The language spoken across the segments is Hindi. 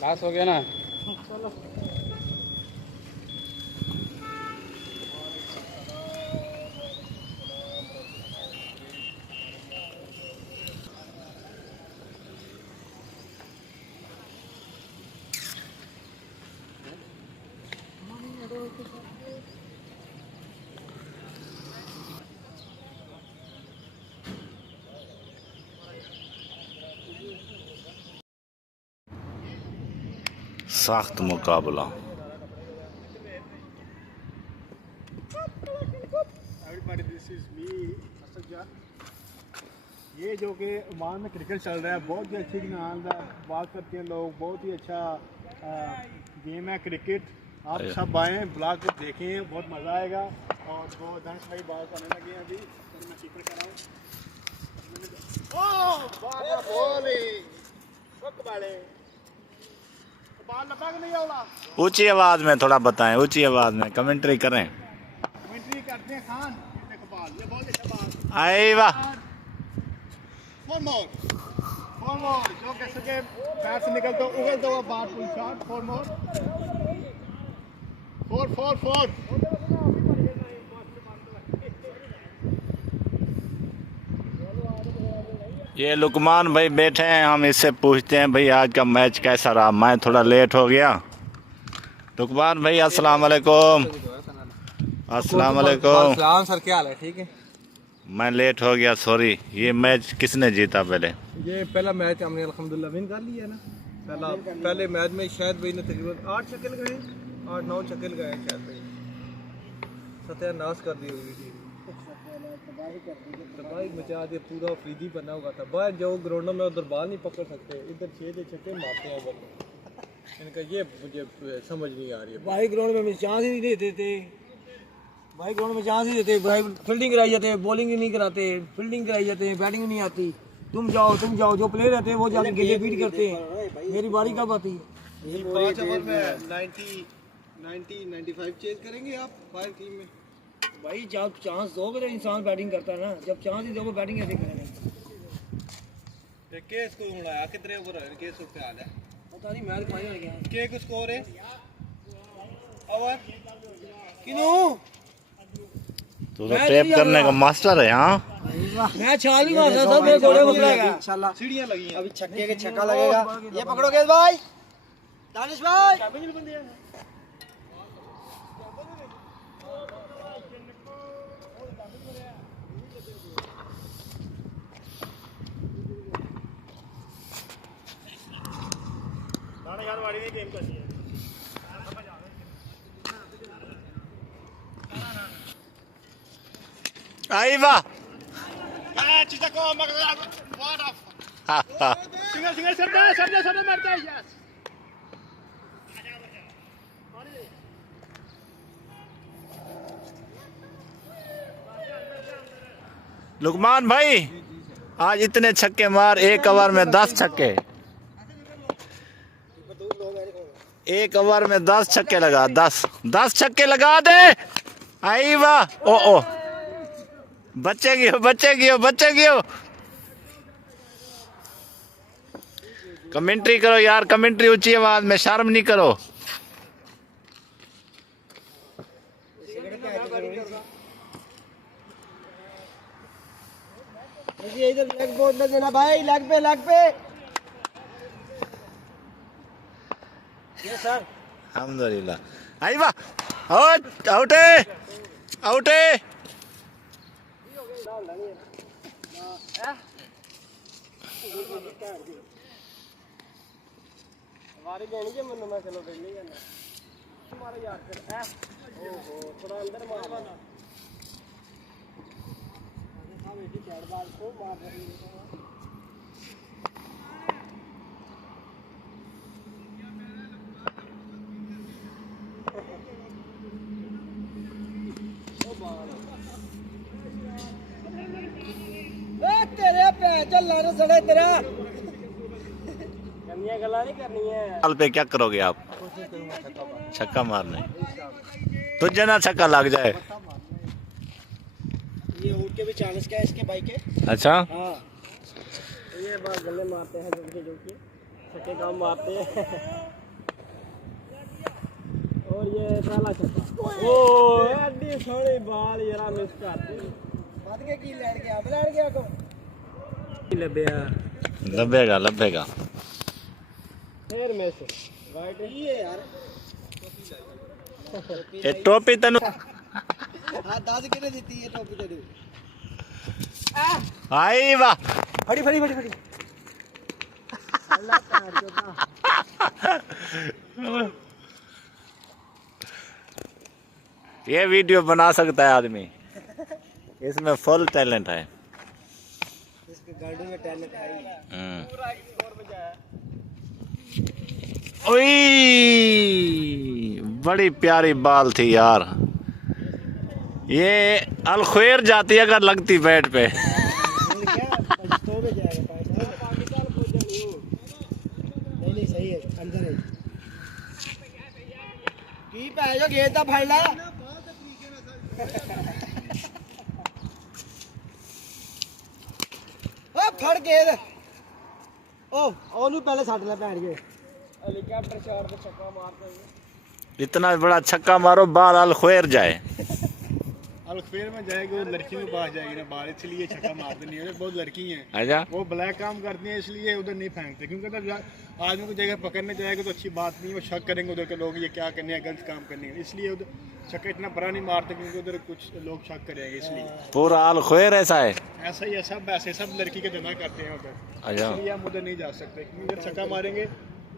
लास्ट हो गया ना। चलो सख्त मुकाबला। ये जो कि ओमान में क्रिकेट चल रहा है, बहुत ही अच्छी बात करते हैं लोग, बहुत ही अच्छा गेम है क्रिकेट। आप सब आएँ, ब्लॉग को देखें, बहुत मज़ा आएगा। और वो धनुष भाई बात करने लगे हैं अभी, तो मैं कीपर कराऊँ। ऊंची आवाज में थोड़ा बताएं, ऊंची आवाज में कमेंट्री करें। कमेंट्री करते हैं खान, ये बहुत अच्छा बात। आई वाह, फोर मोर जो कैसे के बैट से निकलता उगलता हुआ बात, full shot, four more, four. ये लुकमान भाई बैठे हैं, हम इससे पूछते हैं भाई आज का मैच कैसा रहा। मैं थोड़ा लेट हो गया। लुकमान भाई अस्सलाम वालेकुम। अस्सलाम वालेकुम सर, क्या हाल है? ठीक है। मैं लेट हो गया, सॉरी। ये मैच किसने जीता? पहले ये पहला मैच हमने अल्हम्दुलिल्लाह विन कर लिया ना। पहले मैच में शायद भाई ने तकरीबन 8 छक्के लगाए, 8-9 छक्के लगाए शायद भाई। सत्यानाश कर दी हुई थी, तबाही मचा दिया, पूरा फ्रीजी बना हुआ था। बाहर जाओ ग्राउंडों में, उधर बाल नहीं पकड़ सकते, इधर 6 छक्के मारते हैं बंदे। इनका ये मुझे समझ नहीं आ रही है। भाई ग्राउंड में चांस ही नहीं देते थे, भाई ग्राउंड में चांस ही देते, भाई फील्डिंग कराई जाते हैं, बॉलिंग ही नहीं कराते, फील्डिंग कराई जाते हैं, बैटिंग नहीं आती। तुम जाओ जो प्लेयर रहते हैं वो जाके गेंदे बीट करते हैं। मेरी बारी कब आती है? 5 ओवर में 90-95 चेज करेंगे आप फायर टीम में। भाई जब चांस दोगे तो इंसान बैटिंग करता है ना, जब चांस ही दोगे बैटिंग कैसे करेंगे? केस को उड़ाया कितने ओवर है? केस पे हाल है पता नहीं, मैच फाइनल गया के को स्कोर है ओवर किनो। तो टेप करने का मास्टर है। हाँ, मैं छाल ही मारता था, मैं घोड़े को बुलाएगा इंशाल्लाह। सीढ़ियां लगी हैं, अभी छक्के के छक्का लगेगा। ये पकड़ोगे भाई, दानिश भाई। आई वाह। लुकमान भाई आज इतने छक्के मार, एक ओवर में 10 छक्के, एक ओवर में 10 छक्के लगा, 10 छक्के लगा दे। आई वाह। ओ बच्चे गियो। कमेंट्री करो यार, कमेंट्री ऊंची आवाज में, शर्म नहीं करो। इधर लेग बोर्ड न देना भाई, लेग पे। ये सर अल्हम्दुलिल्लाह। आई वाह, आउट है। हमारे लेनी है मन में, चलो नहीं करना हमारा याद कर। ओहो थोड़ा अंदर मारना को मार रही है। तेरे पे चल सड़े तेरा साल पे क्या करोगे आप? छक्का मारने। तुझे ना छक्का लग जाए। ये उठ के भी चांस क्या है इसके भाई के? अच्छा, हाँ, ये बात गले मारते हैं जो कि छक्के काम मारते हैं। और ये पहला छक्का, ओ एडी सोनी बाल यार मिस करती बात के की लड़ गया को लबेया लबेगा। फिर मिस वाइट ये यार ये टोपी तेन हां दाद किने दी ये टोपी तेरी आई वाह। फड़ी अल्लाह तार जो ना ये वीडियो बना सकता है आदमी, इसमें फुल टैलेंट है। इसके गाड़ी में टैलेंट है। पूरा स्कोर बजाया। ओए बड़ी प्यारी बाल थी यार। ये अलखैर जाती अगर लगती बैट पे। नहीं सही है, अंदर है की पै जो गेंद दा फड़ ला। ओ फड़ गेंद ओ ओनू पहले छड़ ले भैन के हेलीकॉप्टर शॉट पे छक्का मारता है। इतना बड़ा छक्का मारो बाल अलखैर जाए। अलखैर में जाएगी वो लड़की के पास जाएगी ना बाहर, इसलिए छक्का मारते नहीं है। बहुत लड़की हैं अच्छा, वो ब्लैक काम करती हैं इसलिए उधर नहीं फेंकते, क्योंकि अगर आदमी को जगह पकड़ने जाएगा तो अच्छी बात नहीं है। वो शक करेंगे उधर के लोग ये क्या करने हैं, गलत काम करने हैं, इसलिए उधर छक्का इतना बड़ा नहीं मारते क्योंकि उधर कुछ लोग शक करेंगे इसलिए। पूरा अलखैर ऐसा है। ऐसा ही है, सब ऐसे सब लड़की के जमा करते हैं उधर, अच्छा, इसलिए हम उधर नहीं जा सकते क्योंकि उधर छक्का मारेंगे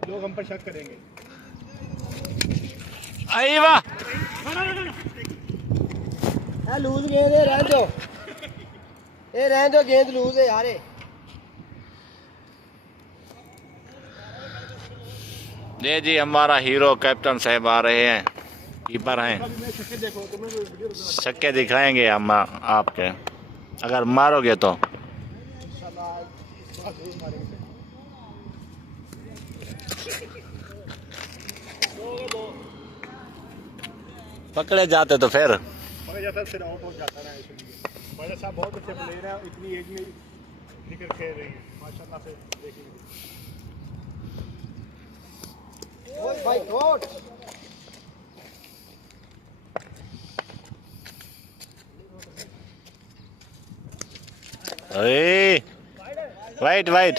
लोग हम पर शक करेंगे। आई वाह। लूज गेंद है, रहने दो ये रहने दो, गेंद लूज है यार। ये जी हमारा हीरो कैप्टन साहब आ रहे हैं, कीपर हैं। छक्के दिखाएंगे हम आपके, अगर मारोगे तो। पकड़े जाते तो फिर फिर आउट हो जाता है। इसलिए माजा साहब बहुत अच्छे प्लेयर हैं, इतनी एज में निकल खेल रहे हैं माशाल्लाह से, देखेंगे। ओए भाई गॉड अरे वाइट वाइट।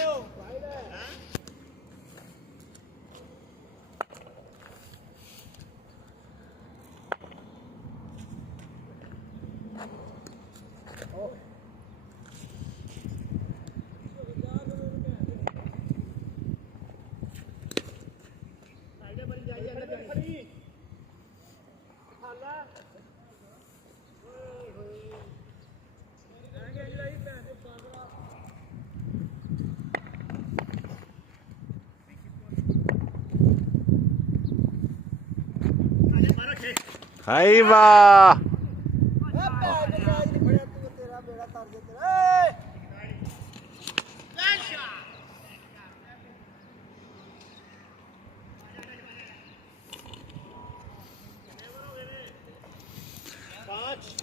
हाय वाह।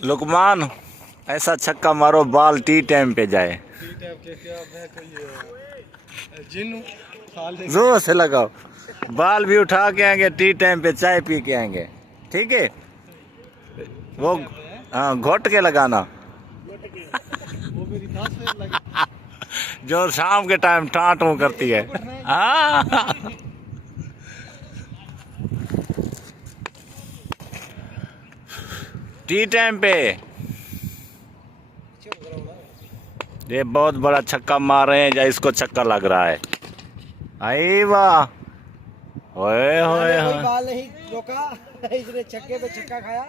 लुकमान ऐसा छक्का मारो बाल टी टाइम पे जाए। जोर से लगाओ, बाल भी उठा के आएंगे, टी टाइम पे चाय पी के आएंगे। ठीक है, वो हाँ घोट के लगाना। जो शाम के टाइम टाँटू करती है। हाँ टी टाइम पे ये बहुत बड़ा छक्का मार रहे हैं, या इसको छक्का लग रहा है। आई वाह, ओए होए कोई बाल नहीं रोका, इसने छक्के पे छक्का खाया।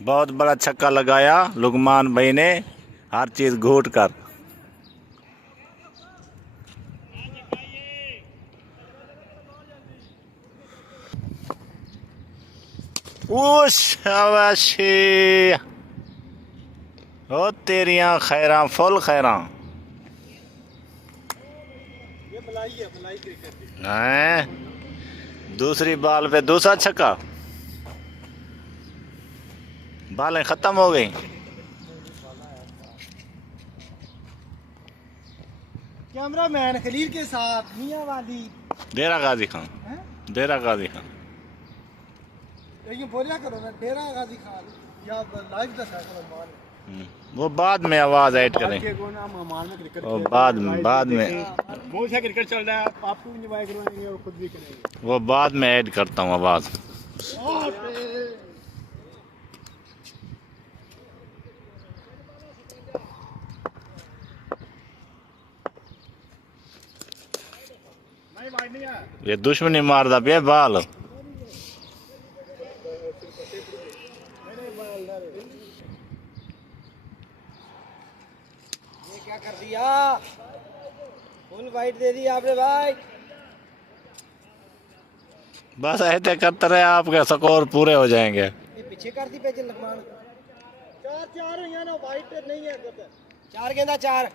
बहुत बड़ा छक्का लगाया लुकमान भाई ने, हर चीज घूट कर। शाबाशी। ओ तेरियां खैरा फुल खैरा ये मलाई है, मलाई क्रिकेट की। हैं दूसरी बॉल पे दूसरा छक्का बालें खत्म हो गई कैमरामैन खलील के साथ मियां वाली डेरा गाजी खान डेरा गाजी खान ये बोलिया करो ना डेरा गाजी खान या लाइव दा साइकिल मार वो बाद में आवाज ऐड करें के को ना मेहमान में क्रिकेट वो खेलते बाद हैं, में लाइव बाद में देखें। बहुत सा क्रिकेट चल रहा है, आप भी इंजॉय करेंगे और खुद भी करेंगे। वो बाद में ऐड करता हूँ आवाज नहीं वाइड नहीं है। ये दुश्मनी मारदा पे बाल ये क्या कर दिया फुल वाइट दे दी आपने भाई बस ऐसे करते रहे आपके स्कोर पूरे हो जाएंगे ये पीछे कर दी पेज लकमान चार हुई ना वाइट नहीं है चार गेंदा चार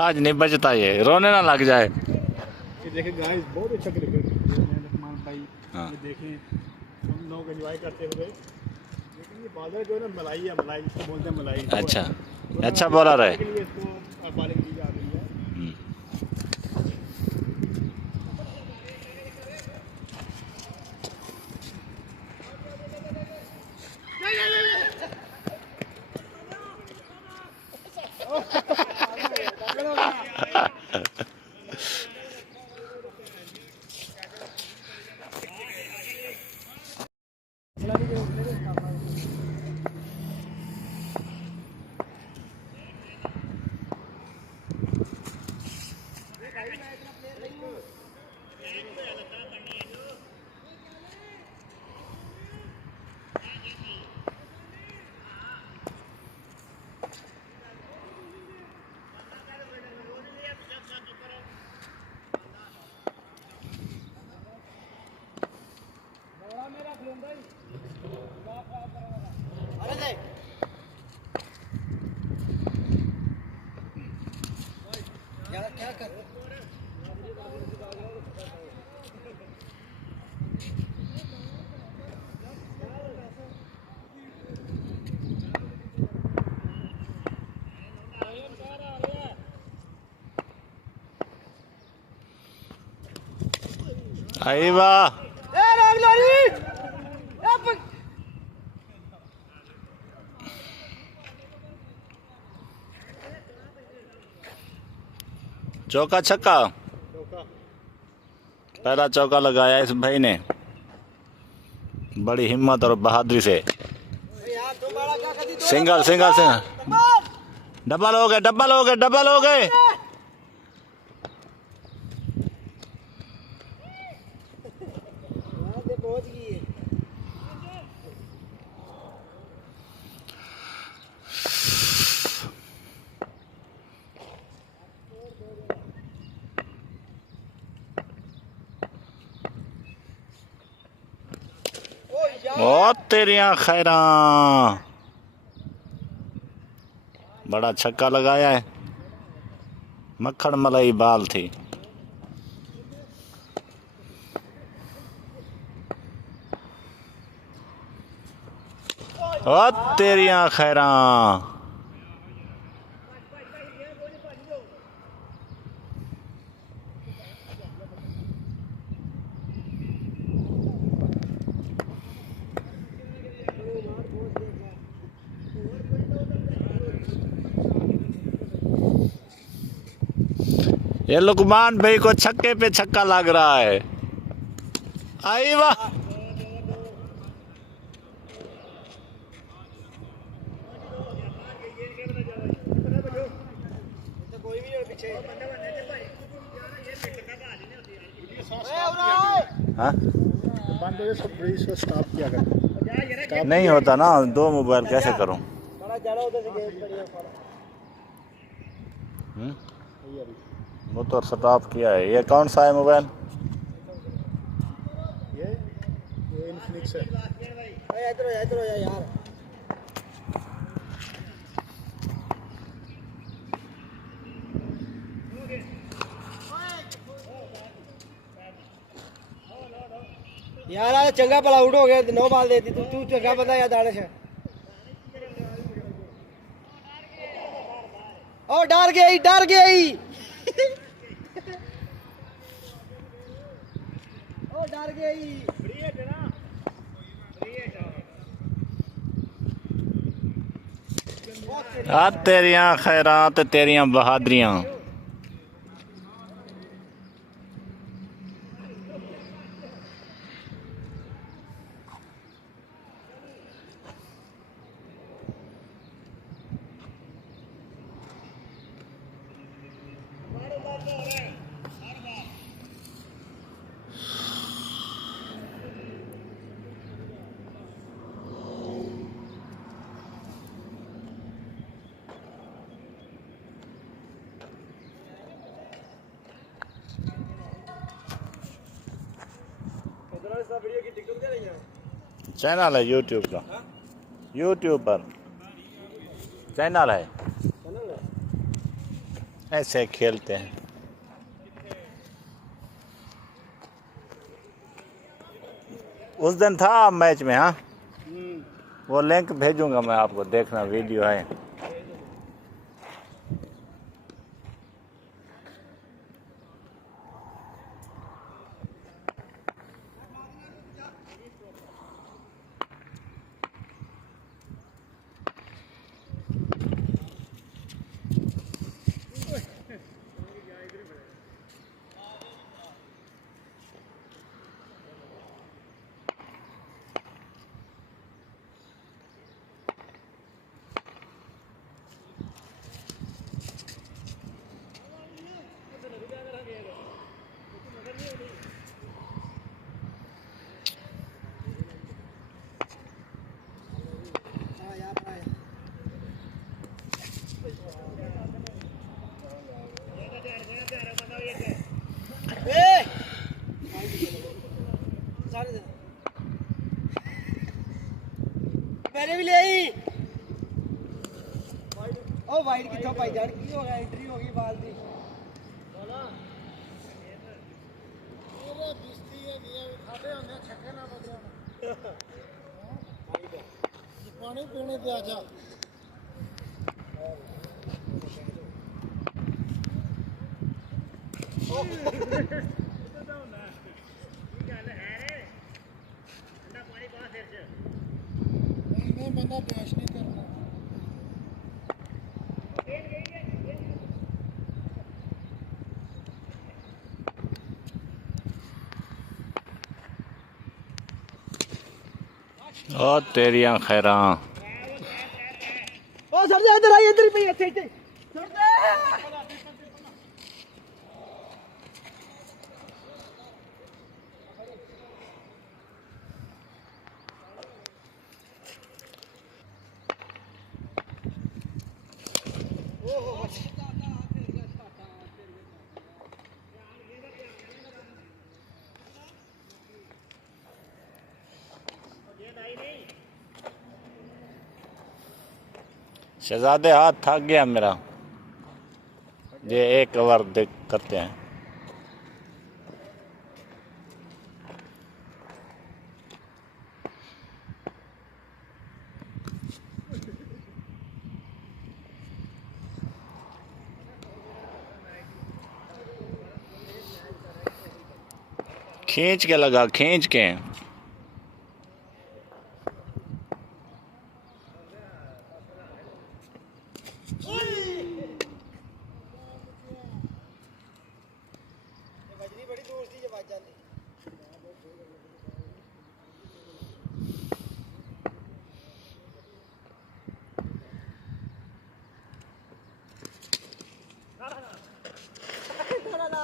आज नहीं बचता ये रोने ना लग जाए ये देखें गाइस, बहुत अच्छा क्रिकेट रहमान भाई। हाँ। ये देखें हम लोग एंजॉय करते हुए, लेकिन ये बॉलर जो है ना मलाई है, मलाई इसको बोलते हैं मलाई। अच्छा अच्छा बॉलर है इसके लिए इसको बॉलिंग की जा रही है। क्या कर आई वाह चौका छक्का पहला चौका लगाया इस भाई ने बड़ी हिम्मत और बहादुरी से सिंगल सिंगल सिंगल डबल हो गए डबल हो गए डबल हो गए पहुंच गई है ओ तेरियां खैरा बड़ा छक्का लगाया है मक्खन मलाई बाल थी ओ तेरियां खैरा ये लुकमान भाई को छक्के पे छक्का लग रहा है आई वाह हाँ? बंद हो गए, इसको स्टॉप किया कर। नहीं होता ना दो मोबाइल कैसे करूं वो तो स्टॉप किया है ये कौन सा है मोबाइल इन्फिनिक्स है। इधर हो यार। यार आज चंगा भला आउट हो गया, 9 बॉल देती तू चंगा बंदा यार दानिश। ओ डर गई ओ डर गई। तेरियां खैरात तेरियां बहादरियां। चैनल है यूट्यूब का, यूट्यूब पर चैनल है, ऐसे खेलते हैं। उस दिन था मैच में, हाँ वो लिंक भेजूंगा मैं आपको, देखना वीडियो है। मैंने भी ले आई। ओ वाइट किथों पाई जान की हो गया, एंट्री हो गई बाल दी। पानी पीने पे आजा। नहीं बंदा पेश नहीं करना। ओ तेरियां खैरां। ओ सर जा इधर आई, इधर ही पे थे सर जा। शहजादे हाथ थक गया मेरा, ये एक ओवर देख करते हैं। खींच के लगा, खींच के। बजनी बड़ी दूर थी जब आज जाती। ना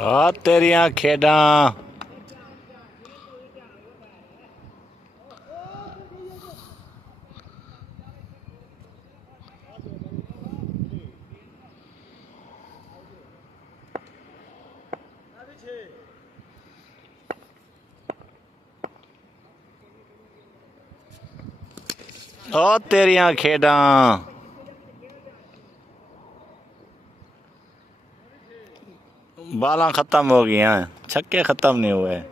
आ तेरियां खेडा ओ तेरियां खेडा बाला खत्म हो गई हैं, छक्के खत्म नहीं हुए।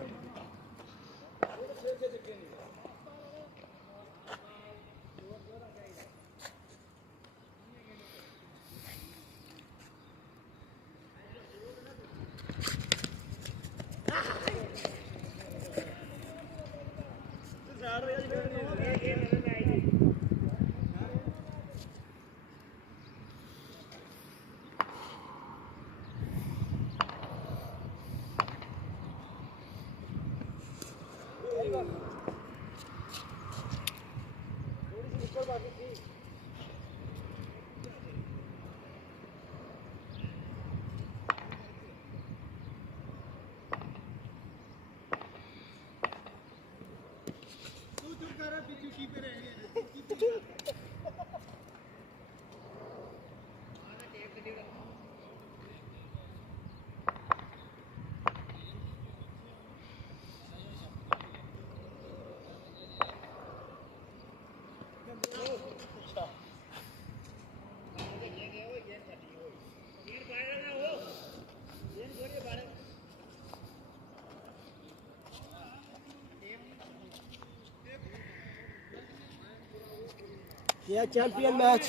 Yeah, champion match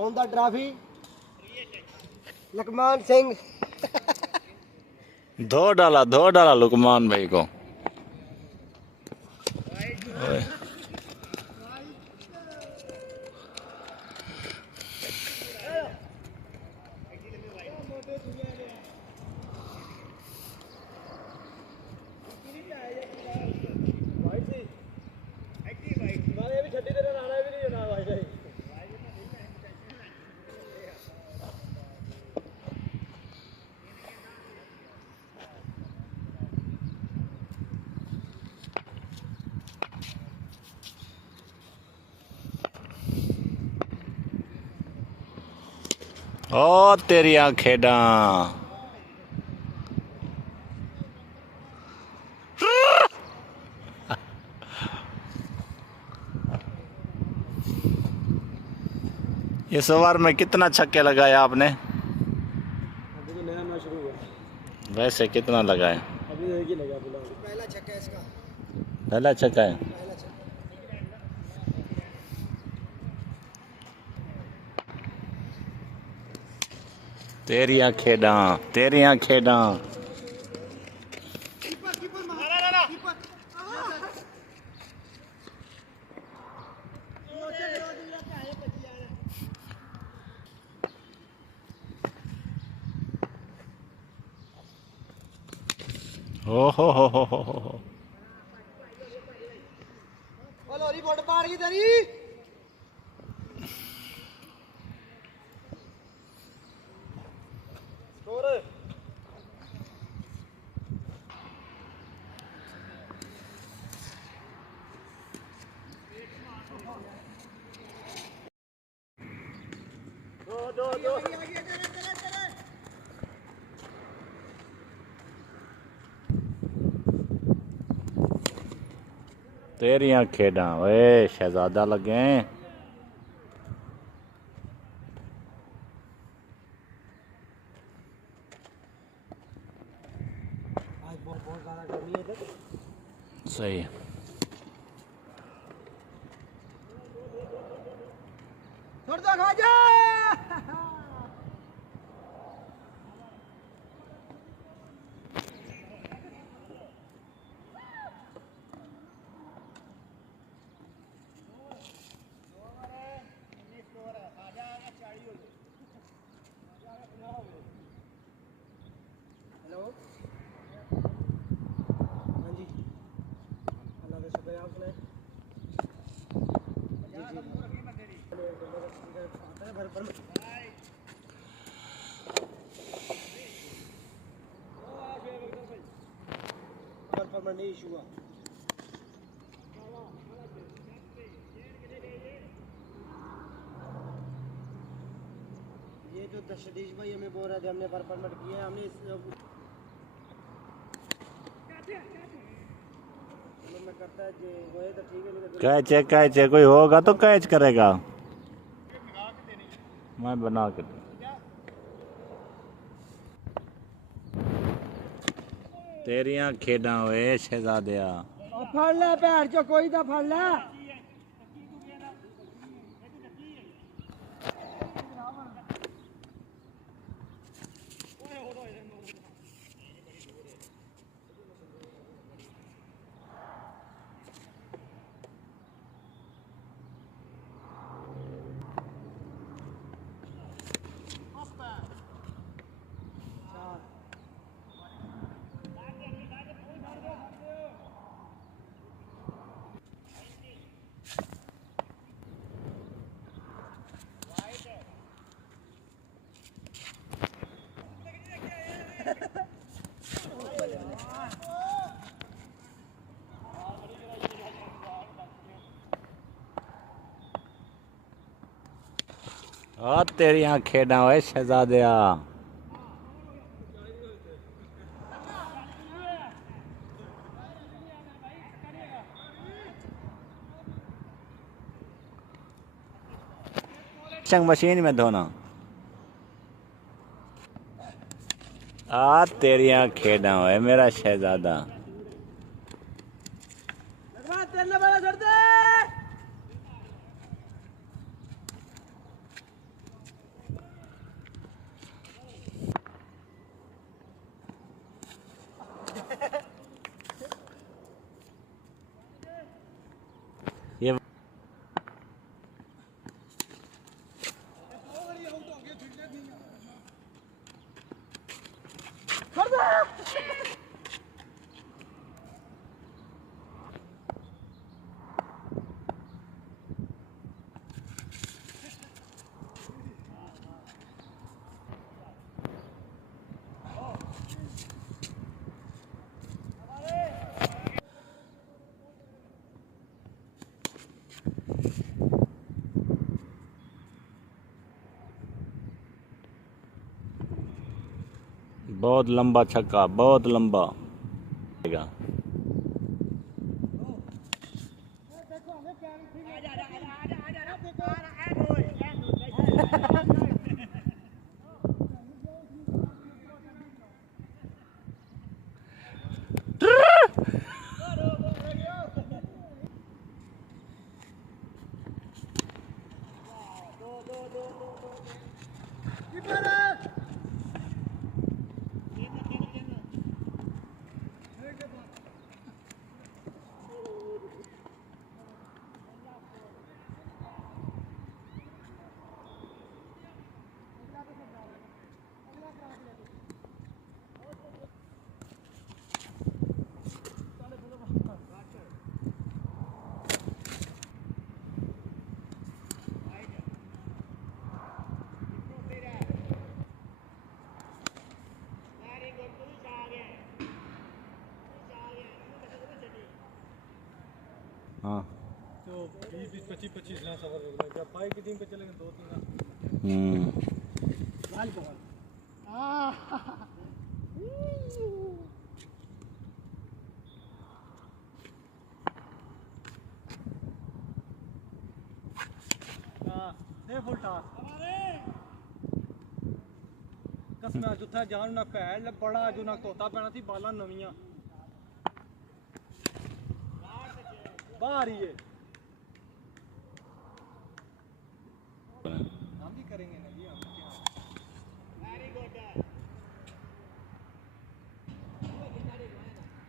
on the trophy. Luqman Singh धो डाला लुकमान भाई को। ओए। ओ तेरियां खेडा इस ओवर में कितना छक्के लगाया आपने? अभी तो नया मैच शुरू हुआ। वैसे कितना लगाए? अभी तो एक ही लगा फिलहाल। पहला छक्का इसका। पहला छक्का है। पहला छक्का। तेरियां खेडा ओ हो। बोलो रिपोर्ट पार की तरी। स्कोर दो तेरियां खेडा ओए शहजादा लगे। सही है। हेलो हाँ जी अल्लाह का शुक्र है आप सुनाए नहीं इशू हुआ ये जो दशदीश भाई हमें बोल रहे थे हमने परमिट किया है हमने मैं करता है जो वो तो ठीक है कैच है कोई होगा तो कैच करेगा। मैं बना के तेरियां खेड़ा हुए शहजादिया फड़ ले पैर चो कोई तो फड़ ले और तेरियां खेड़ा हुए शहजादिया मशीन में धोना आ तेरियां खेड़ा हुए मेरा शहजादा ये बहुत लंबा छक्का बहुत लंबा हाँ तो 20-25 ना सफर हो गया जब पाई की टीम पे चले गए 2-3 फुल टास कसम जुत्था जान ना भैड़ बड़ा जो ना तोता पैना थी बाला नवियां बाहर ही है। हम भी करेंगे ना ये, हम क्या।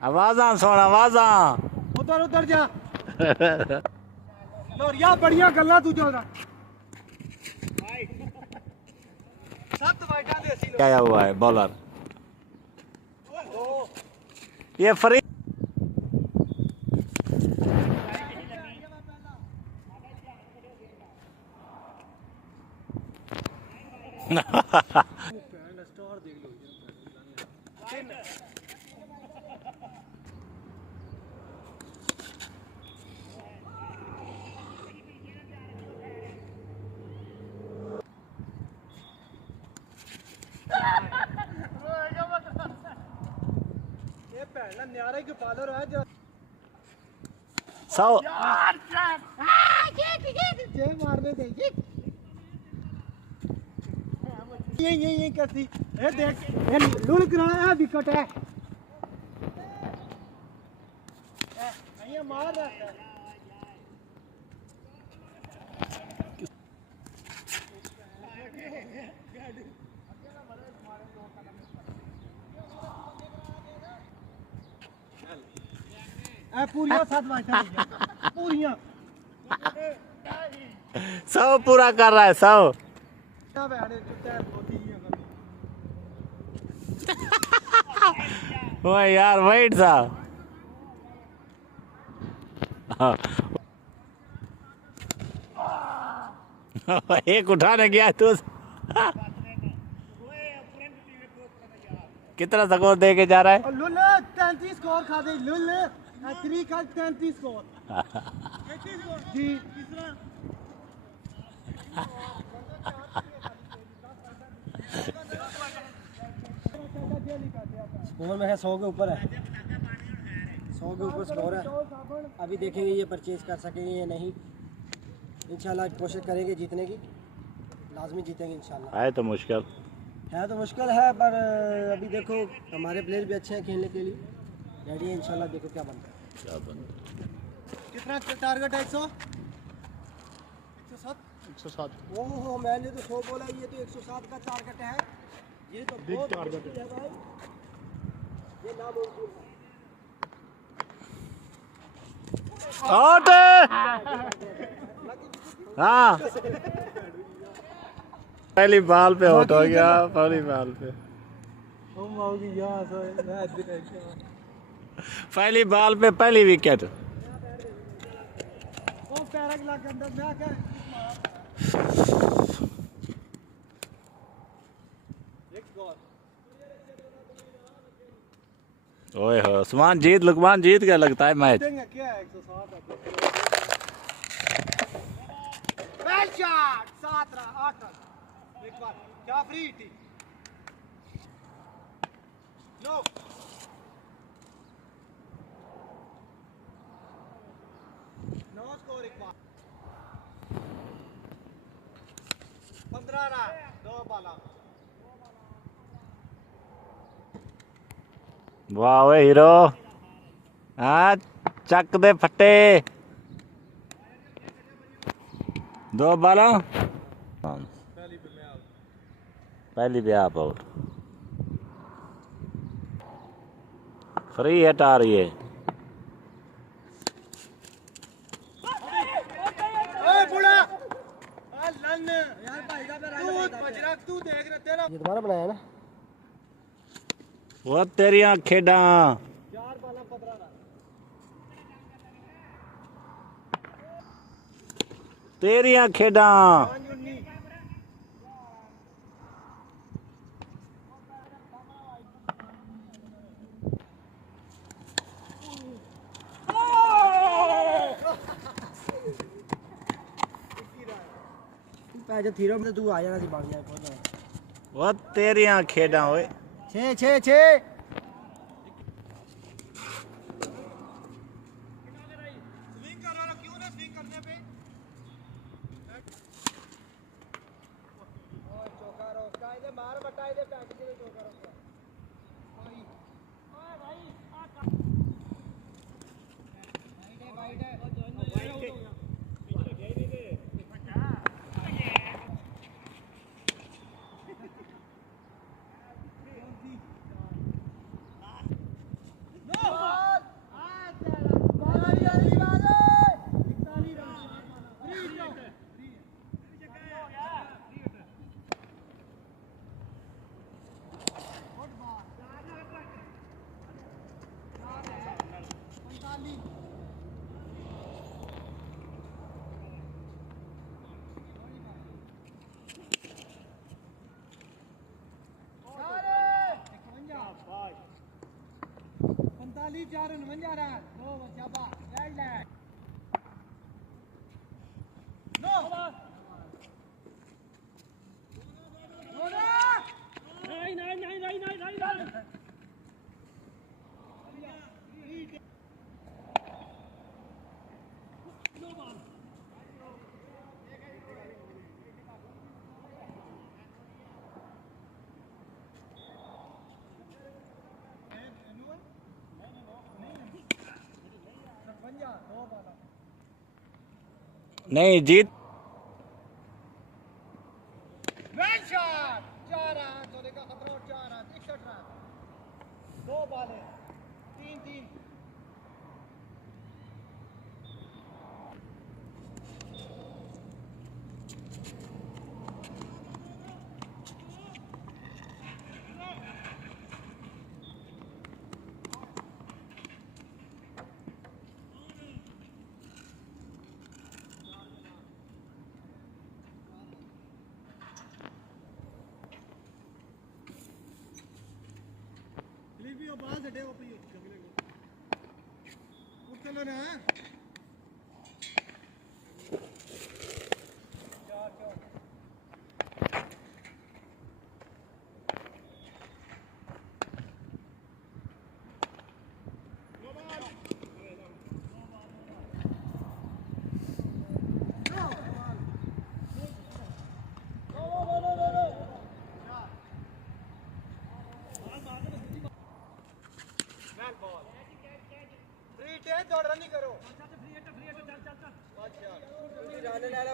आवाज़ा सुन आवाज़ा। उधर उधर जा। लो या बढ़िया गल्ला तू जो सात वाइटा दे सी लो। आया हुआ है बॉलर ये फ्री। स्टार देख लो ये पहला न्यारे के पालर है जो 100 जे मारने दे ये करती ए देख ये लुल कराया विकेट है ये मार रहा है पूरियां 7 वाइटा पूरियां 100 पूरा कर रहा है 100। क्या बैठे चुपचाप होती है वो यार वेट था। एक उठाने गया तो कितना स्कोर दे के जा रहा है। और लुल 33 स्कोर खा दे लुल 3 का 33 स्कोर जी तीसरा स्कोर में है 100 के ऊपर है, 100 के ऊपर स्कोर है। अभी देखेंगे ये परचेज कर सकेंगे या नहीं। इंशाल्लाह कोशिश करेंगे जीतने की, लाजमी जीतेंगे इंशाल्लाह। है तो मुश्किल है पर अभी देखो हमारे प्लेयर भी अच्छे हैं खेलने के लिए, रेडी है इंशाल्लाह। देखो क्या बनता है। कितना टारगेट है 100 107 ओहो मैंने तो 100 बोला, ये तो 107 का टारगेट है। ये तो बहुत टारगेट है भाई, ये नामुमकिन है। आउट। हाँ पहली बॉल पे आउट हो गया, पहली बॉल पे पहली बॉल पे पहली विकेट। ओ पैराग्ला के अंदर मैं क्या ओए हो उस्मान जीत लुकमान जीत गया लगता है मैच। देंगे क्या है 107 वेल शॉट 7 रन 8 रन एक बार क्या फ्री थी लो नो स्कोर एक बार 15 रन 2 बाला। वाह वे हीरो। हाँ चक दे फट्टे 2 बालों पहली भी आप आउट। फ्री हिट आ रही है। ओए बुढ़ा लन यार भाई का तू बजरा तू देख रहा तेरा ये दोबारा बनाया ना। वो तेरिया खेडा 4 बाला 15 रन तेरिया खेडा। 5-19 पैसे थीरो में तू आ जाना सी बन जाए खुद। वो तेरिया खेडा ओए। 6 स्विंग कर रहा क्यों ना स्विंग करने पे ओए चौका रो कायदे मार बटाई दे पैक दे चौका रो ओए भाई आ वाइड है 45 4 49 रन 2 शाबाश रेड लाइट नो नहीं जीत वेल शॉट 4 रन होने का खतरा और 4 रन 61 रन 2 बॉलें 3-3 भी आवाज हटे वो पे उठ चलो ना दौड़ रन करो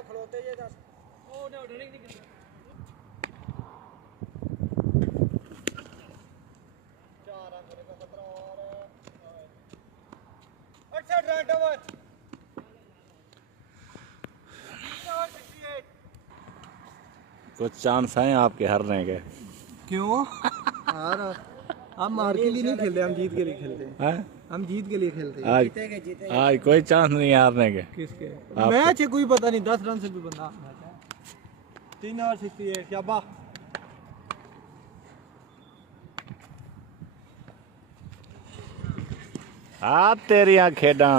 खड़ोते ये 10 ओ नो रनिंग नहीं करना 4 रन होने का खतरा और 68 रन ओवर 68 कुछ चांस हैं आपके हारने के? क्यों यार हम हार के लिए नहीं खेलते, हम जीत के लिए खेलते हैं। हैं? हम जीत के लिए खेलते हैं। आज कोई चांस नहीं हारने के। किसके मैच है कोई पता नहीं, 10 रन से भी बंदा 3 और 68 शाबाश। आप तेरी खेड़ा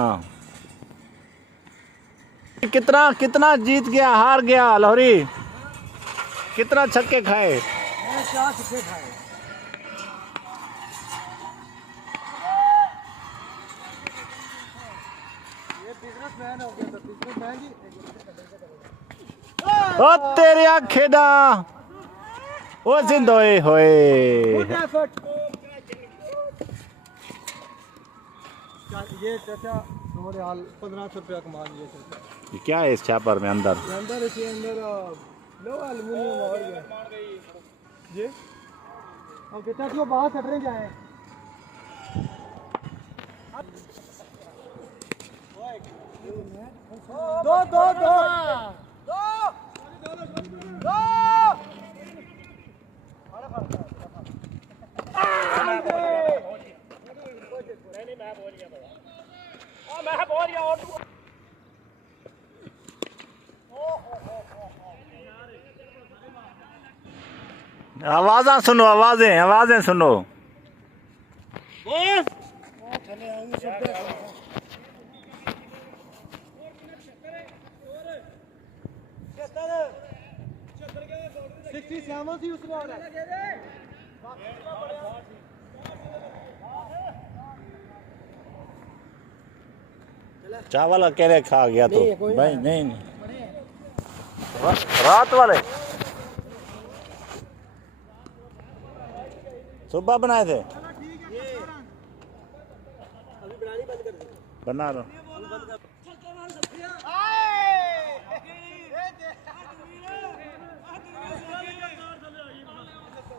कितना कितना जीत गया हार गया लाहौरी, कितना छक्के खाए? 4 छक्के खाए। ओ तेरी खेड़ा ओ जिंदोए होए। ये चाचा 1500 रुपया कमा लिए चाचा। ये क्या है इस छापर में अंदर? अंदर इसके अंदर लो एल्युमिनियम और ये ओके चाचा बाहर सटने जाए। दो दो दो दो आवाज़ें सुनो, आवाज़ें आवाज़ें सुनो। चावल अकेले खा गया तो भाई नहीं रात वाले सुबह बनाए थे, बना लो।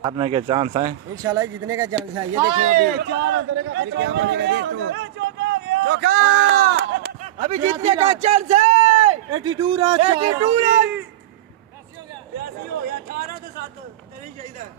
हारने के चांस हैं इंशाल्लाह जीतने का चांस है। ये देखो अभी क्या बनेगा, देख तो चौका अभी जीतने का चांस है। 82 रन 82 रन 82 हो गया 18 तो 7 तेरे ही चाहिए।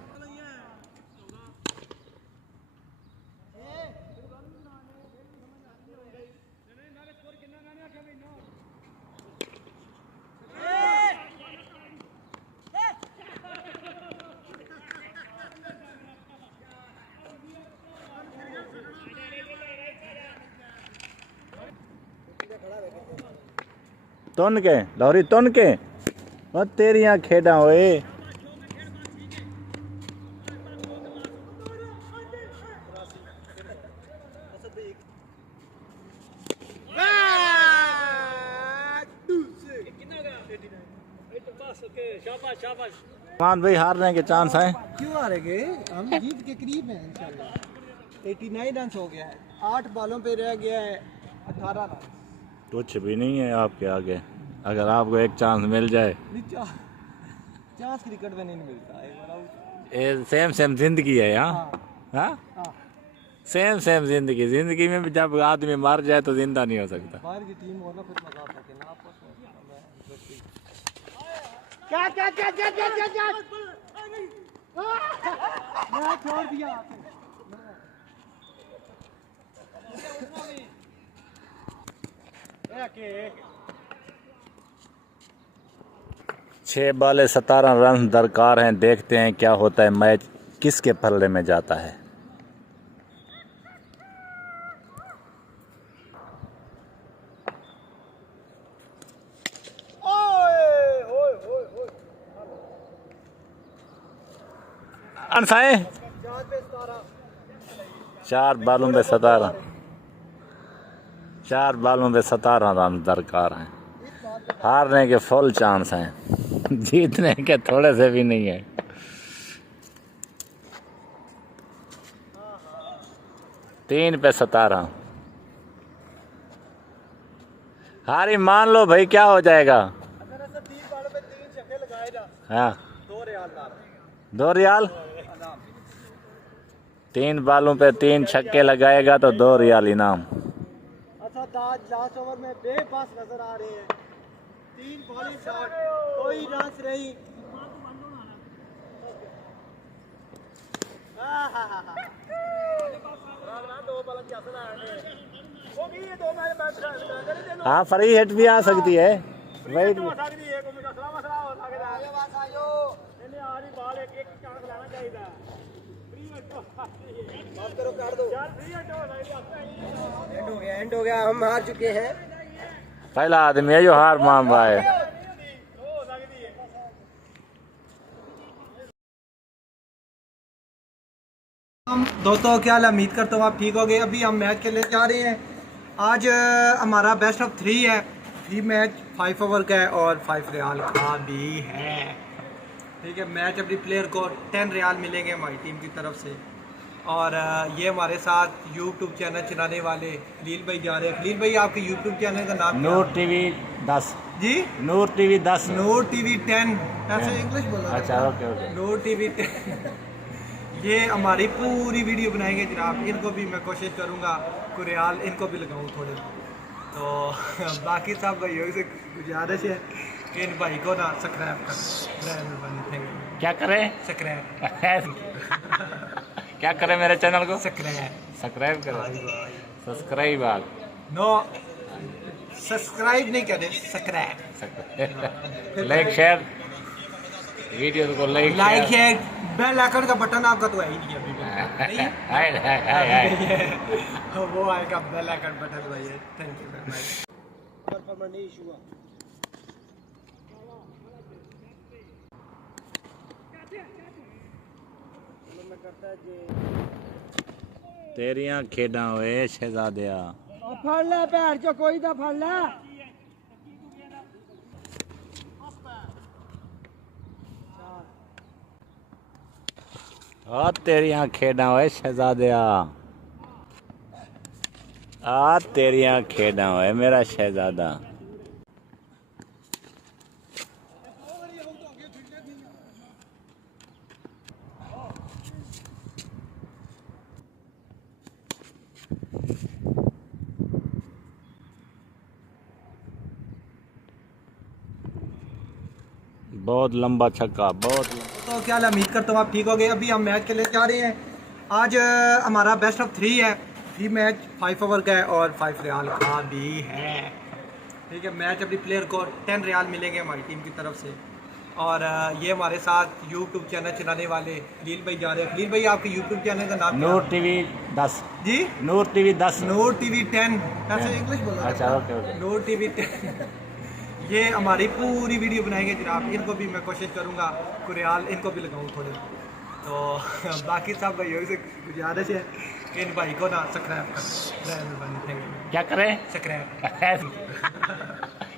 तुन के लौरी तुन के और तेरियां खेडा होए। मान भाई हारने के चांस हैं। क्यों हारेंगे, हम जीत के करीब हैं इंशाल्लाह। 89 रन हो गया है, 8 बॉलों पे रह गया है 18 रन। कुछ भी नहीं है आपके आगे, अगर आपको एक चांस मिल जाए। चांस क्रिकेट में नहीं मिलता है। ये सेम जिंदगी है यहाँ। हाँ सेम जिंदगी। जिंदगी में भी जब आदमी मर जाए तो जिंदा नहीं हो सकता। बाहर की टीम और ना फिर मजा आता है ना आपस में। क्या क्या क्या क्या क्या क्या क्या मैं छोड़ दिया। 6 बॉले 17 रन दरकार हैं। देखते हैं क्या होता है, मैच किसके पल्ले में जाता है। अनसाए 4 बॉलों पे 17 रन दरकार हैं। हारने के फुल चांस हैं, जीतने के थोड़े से भी नहीं है। तीन पे 17 हारी मान लो भाई, क्या हो जाएगा। अगर ऐसा 3 बॉलों पे 3 छक्के लगाए ना, हाँ 2 रियाल ला 2 रियाल। 3 बॉलों पे 3 छक्के लगाएगा तो 2 रियाल इनाम। अच्छा ताज लास्ट ओवर में बेबस नजर आ रहे हैं। 3 बॉलिंग शॉट, कोई रन्स नहीं। हाँ फ्री हिट भी आ सकती है। वही एंड हो गया, हम हार चुके हैं। पहला आदमी है जो हार मान रहा है। हम दोस्तों क्या हाल, उम्मीद करता हूँ आप ठीक हो गए। अभी हम मैच खेलने जा रहे हैं। आज हमारा बेस्ट ऑफ 3 है। 3 मैच 5 ओवर का है और 5 रियाल का भी है। ठीक है, मैच अपनी प्लेयर को 10 रियाल मिलेंगे हमारी टीम की तरफ से। और ये हमारे साथ यूट्यूब चैनल चलाने वाले खलील भाई जा रहे हैं। खलील भाई आपके यूट्यूब चैनल का नाम नूर टीवी 10 जी? नूर टीवी 10 नूर टीवी 10, ऐसे इंग्लिश बोला। अच्छा ओके ओके। नूर टीवी 10 ये हमारी पूरी वीडियो बनाएंगे जनाब। इनको भी मैं कोशिश करूँगा कोई रियाल इनको भी लगाऊँ थोड़े। तो बाकी सब भाइयों से गुजारिश है कि इन भाई को ना सब्सक्राइब करें। क्या करें? सब्सक्राइब क्या करें मेरे चैनल को? सब्सक्राइब करें। सब्सक्राइब नो, सब्सक्राइब नहीं करें, सब्सक्राइब। लाइक शेयर वीडियो को लाइक शेयर, बेल आइकन का बटन आपका तो है ही नहीं अभी। वो आएगा बेल आइकन बटन भाई। Thank you very much. तेरियां खेडा होए शहजादिया। फड़ ले पैर चो कोई तो फड़ ले। आ तेरियां खेडा होए शहजादिया। आ तेरियां खेडा होए मेरा शहजादा। बहुत लंबा छक्का, बहुत तो क्या हाल, उम्मीद करता हूँ आप ठीक हो गए। अभी हम मैच खेलने जा रहे हैं। आज हमारा बेस्ट ऑफ 3 है। 3 मैच 5 ओवर का है और 5 रियाल का भी है। ठीक है, मैच अपनी प्लेयर को 10 रियाल मिलेंगे हमारी टीम की तरफ से। और ये हमारे साथ यूट्यूब चैनल चलाने वाले खलील भाई जा रहे हैं। खलील भाई आपके यूट्यूब चैनल का नाम? नूर टीवी 10 जी? नूर टीवी 10 नूर टीवी 10, ऐसे इंग्लिश बोला। अच्छा ओके ओके। नूर टीवी 10 ये हमारी पूरी वीडियो बनाएंगे जनाब। इनको भी मैं कोशिश करूँगा कुरियाल इनको भी लगाऊँ थोड़े। तो बाकी सब भाइयों से गुजारिश है कि इन भाई को ना सब्सक्राइब करें। क्या करें? सब्सक्राइब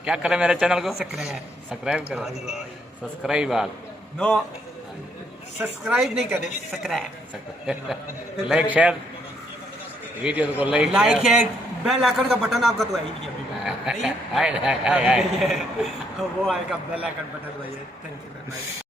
क्या करें मेरे चैनल को? सब्सक्राइब करें। सब्सक्राइब नो सब्सक्राइब नहीं करें, सब्सक्राइब लाइक शेयर वीडियो को लाइक है। बेल आइकन का बटन आपका तो है ही नहीं अभी। वो आएगा बेल आइकन बटन भाई। Thank you very much.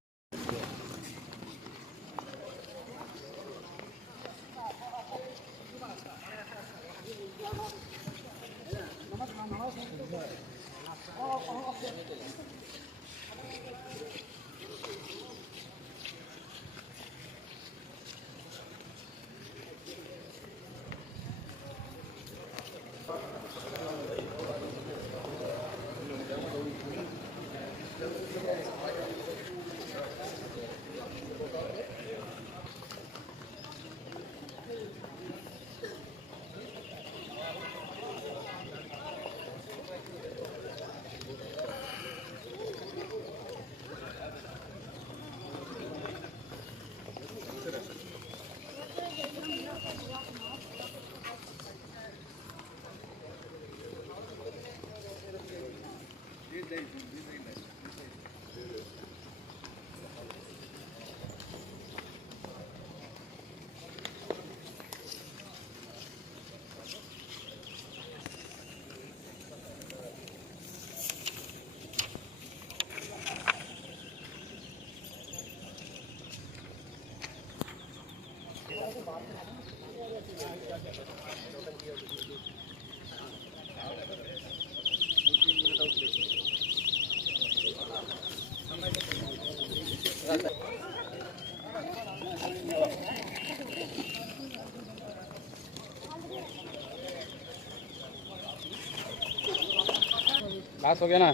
Pass हो गया ना।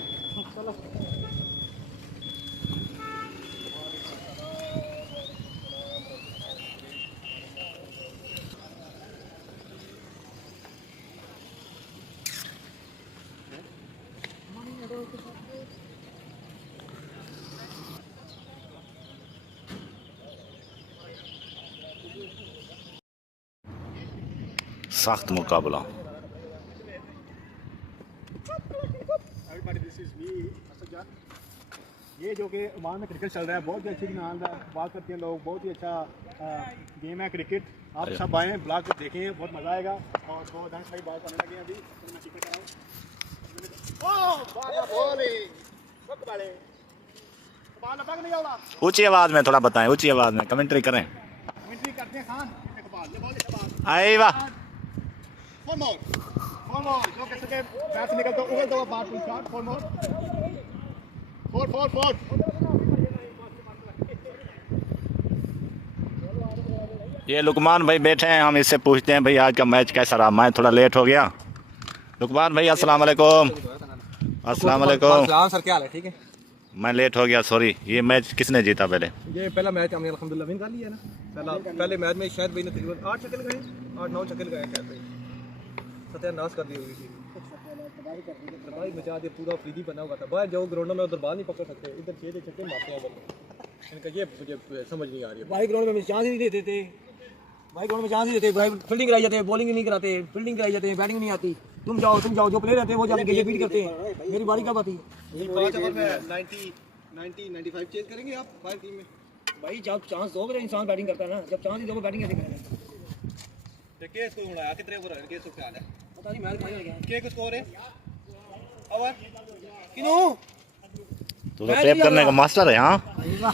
सख्त मुकाबला। ये जो कि ओमान में क्रिकेट चल रहा है बहुत ही अच्छी बात करते हैं लोग। बहुत ही अच्छा गेम है क्रिकेट। आप सब आए ब्लॉग को देखें, बहुत मज़ा आएगा। और वो डांस भाई बात करने लगे अभी तो मैं टिकट कराऊँ। ऊंची आवाज में थोड़ा बताएं, ऊंची आवाज में कमेंट्री करें। कमेंट्री करते हैं खान। आई वाह। फोर मोर जो कैसे के बैट से निकल तो उगल दो बात full shot. Four more four ये लुकमान भाई बैठे हैं, हम इससे पूछते हैं भाई आज का मैच कैसा रहा। मैं थोड़ा लेट हो गया। लुकमान भाई अस्सलाम वालेकुम। अस्सलाम वालेकुम सर, क्या हाल है? ठीक है। मैं लेट हो गया, सॉरी। ये मैच किसने जीता? पहले ये पहला मैच हमने अल्हम्दुलिल्लाह विन कर लिया ना। पहले मैच में शायद भाई ने तकरीबन 8 छक्के लगाए, 8-9 छक्के लगाए शायद भाई। सत्यानाश कर दी होगी थी, तबाही मचा दिया। पूरा फ्रीजी बना हुआ था। बाहर जाओ ग्राउंड में, उधर बाल नहीं पकड़ सकते। इधर 6 छक्के मारते हैं बंदे। इनका ये मुझे समझ नहीं आ रही है। भाई ग्राउंड में चांस ही नहीं देते थे। भाई ग्राउंड में चांस ही देते। भाई फील्डिंग कराई जाते हैं, बॉलिंग नहीं कराते, फील्डिंग कराई जाते हैं, बैटिंग नहीं आती। तुम जाओ जो प्लेयर रहते हैं वो जाके गेंदे बीट करते हैं। मेरी बारी कब आती? 5 ओवर में 90-95 चेज करेंगे आप फायर टीम में। भाई जब चांस दोगे इंसान बैटिंग करता है ना। जब चांस ही दोगे बैटिंग कैसे करेगा? तो केस को बनाया कितने ओवर है? केस क्या है? पता नहीं। मैच फाइनल गया के कुछ स्कोर है ओवर किनो। तो टेप करने का मास्टर है। हाँ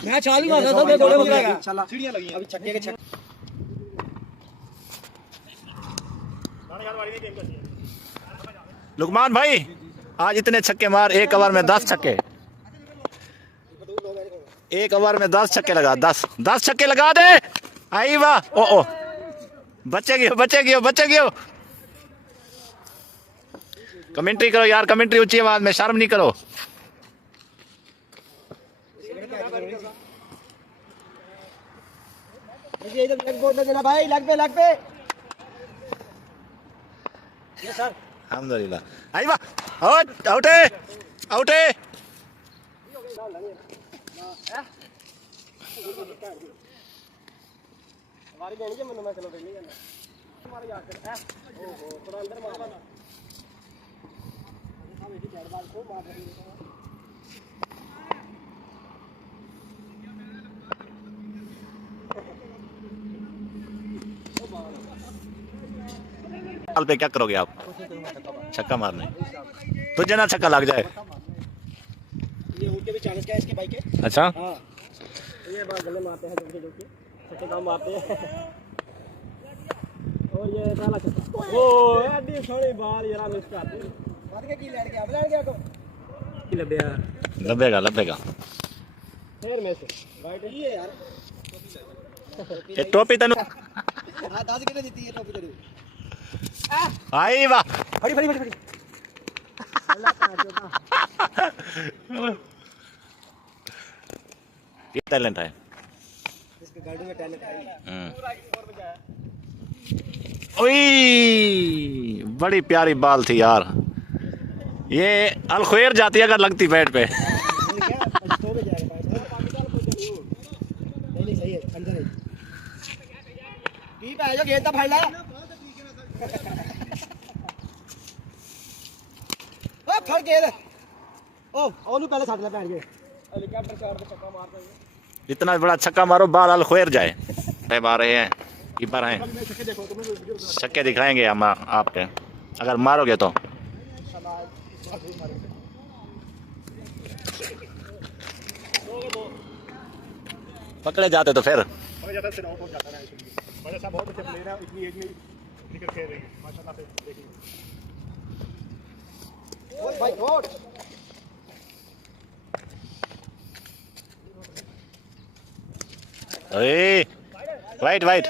मैं चाल ही मारा था। मैं गोले मारेगा। सीढ़ियां लगी हैं अभी छक्के के छक्के। लुकमान भाई आज इतने छक्के मार, एक ओवर में 10 छक्के। एक ओवर में 10 छक्के लगा। 10 छक्के लगा दे। आई वाह। ओ बचे गयो। कमेंट्री करो यार, कमेंट्री ऊंची आवाज में, शर्म नहीं करो। भाई लग पे ये सर अल्हम्दुलिल्लाह। आई वाह, आउट आउट है, आउट है। हमारी लेनी है मैं चलो नहीं जाना हमारे यार कर ओहो थोड़ा अंदर मार हम इसी बैट बॉल को मार रहे हैं। बॉल पे क्या करोगे आप? छक्का मारने। तुझे ना छक्का लग जाए। ये उनके भी चांस क्या है इसके भाई के? अच्छा, हाँ ये बात गले मारते हैं जोके छक्के काम मारते हैं और ये पहला छक्का ओ एडी थोड़ी बाल यार मिस कर दी मार के की लड़ गया को की लबेया लबेगा लबेगा। फिर में से राइट ये यार ये टोपी तनु हां 10 किलो जीती है टोपी तेरी आई वाह, फड़ी फड़ी फड़ी फड़ी अल्लाह का जोता ये टैलेंट है। इसके गाड़ी में टैलेंट है। ओई बड़ी प्यारी बाल थी यार। ये अलखैर जाती अगर लगती बैट पे। तो में जाएगा नहीं सही है अंदर है की पे जो गेंद फाड़ ला ओ फड़ गेंद ओ ओनू पहले छाट ले बैठ गए हेलीकॉप्टर शॉट पे छक्का मारता है। इतना बड़ा छक्का मारो बाल अलखैर जाए। साहब आ रहे हैं, कीपर हैं, छक्के दिखाएंगे हम आपके अगर मारोगे तो। पकड़े जाते तो फिर ज्यादा से आउट हो जाता है। बड़े साहब बहुत अच्छे प्लेयर है, इतनी एज में क्रिकेट खेल रहे हैं माशाल्लाह से। देखिए ओ भाई गॉड ए वाइट वाइट।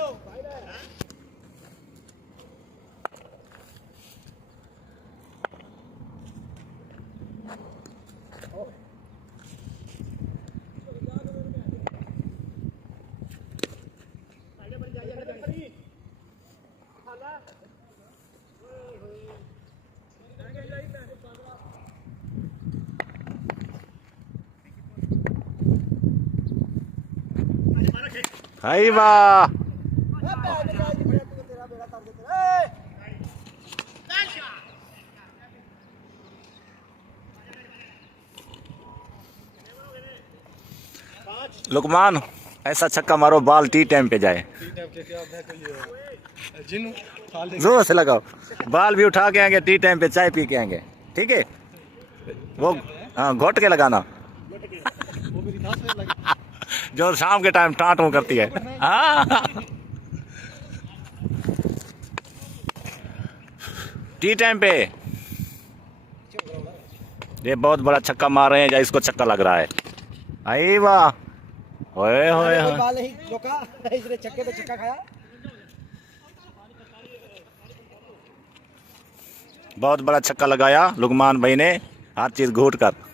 हाय वाह, लुकमान ऐसा छक्का मारो बाल टी टाइम पे जाए। जोर से लगाओ, बाल भी उठा के आएंगे, टी टाइम पे चाय पी के आएंगे। ठीक है, वो हाँ घोट के लगाना जो शाम के टाइम टाँट करती है। हाँ टी टाइम पे ये बहुत बड़ा छक्का मार रहे हैं या इसको छक्का लग रहा है। आई वाह, ओए होए होए। बाल नहीं रोका इसने छक्के पे छक्का खाया। बहुत बड़ा छक्का लगाया लुकमान भाई ने, हर चीज घूट कर।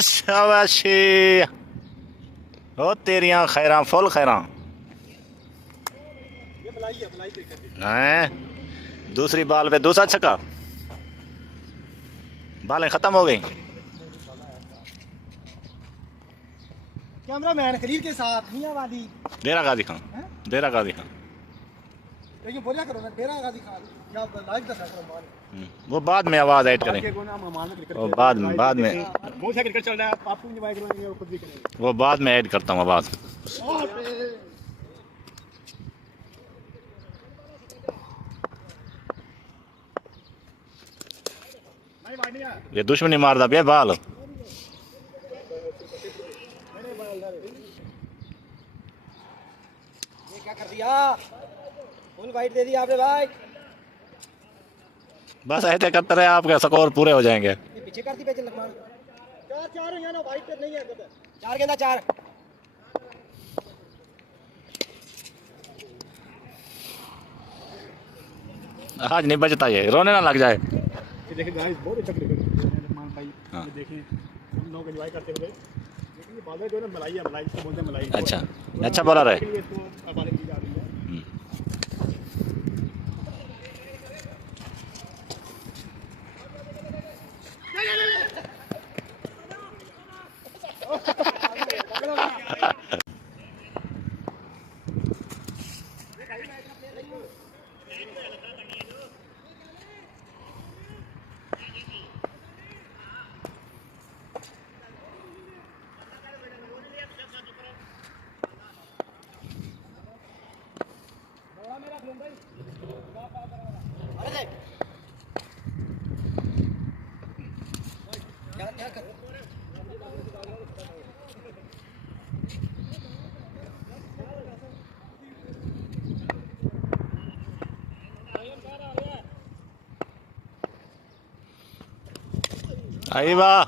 शाबाशी हो तेरियां खैरां फुल खैरां। दूसरी बॉल पे दूसरा छक्का, बालें खत्म हो गई। कैमरामैन खलील के साथ मियांवादी डेरा गाजी खान, डेरा गाजी खान। तो ये बोलिया करो ना डेरा गाजी खान या लाइव का सेंटर मान। वो बाद में आवाज ऐड करें, वो बाद में बहुत सा क्रिकेट चल रहा है, आपको एंजॉय करवाएंगे और खुद भी करेंगे। वो बाद में ऐड करता हूँ आवाज। ये दुश्मनी मार दा बाल। ये क्या कर दिया, फुल वाइट दे दिया आपने भाई। बस ऐसे करते रहे, आपके स्कोर पूरे हो जाएंगे। ये पीछे कर दी पे लखमान। चार है ना, वाइट पे नहीं है इधर। चार गेंदा चार। आज नहीं बचता, ये रोने ना लग जाए। ये देखिए गाइस बहुत अच्छा क्रिकेट लुकमान भाई। ये देखें हम लोग एंजॉय करते हुए लेकिन ये बालर जो है ना मलाई है, मलाई इसको बोलते हैं मलाई। अच्छा बॉलर है। लेकिन ये इसको हवाले की जा रही है। आई वाह,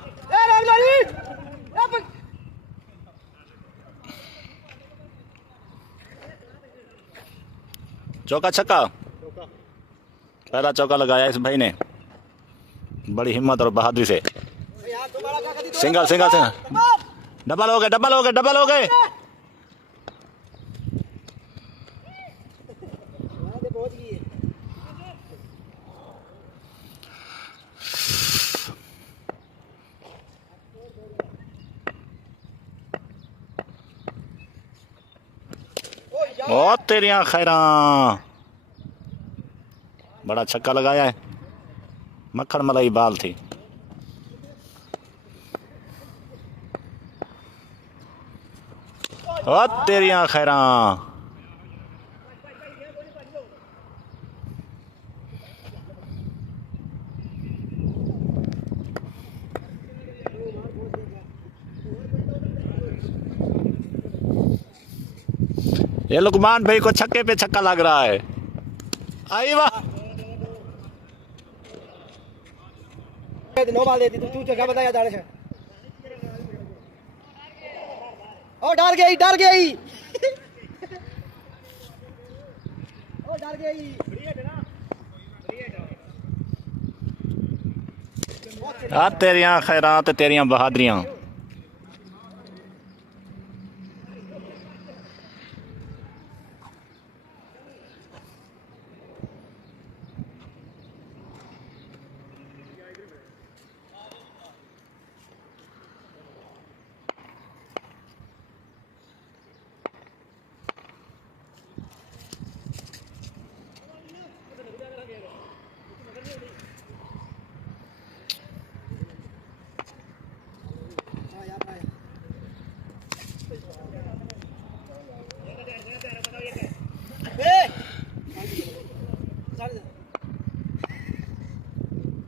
चौका छक्का। पहला चौका लगाया इस भाई ने, बड़ी हिम्मत और बहादुरी से। सिंगल सिंगल सिंगल, डबल हो गए डबल हो गए डबल हो गए। ओ तेरिया खैरा, बड़ा छक्का लगाया है, मक्खन मलाई बाल थी। ओ तेरिया खैरा, ये लुकमान भाई को छक्के पे छक्का लग रहा है। आई वाह, 9 बाल देती तू क्या बताया दाड़े से। ओ डर गई ओ डर गई। आ तेरिया खैरात तेरिया बहादुरियां।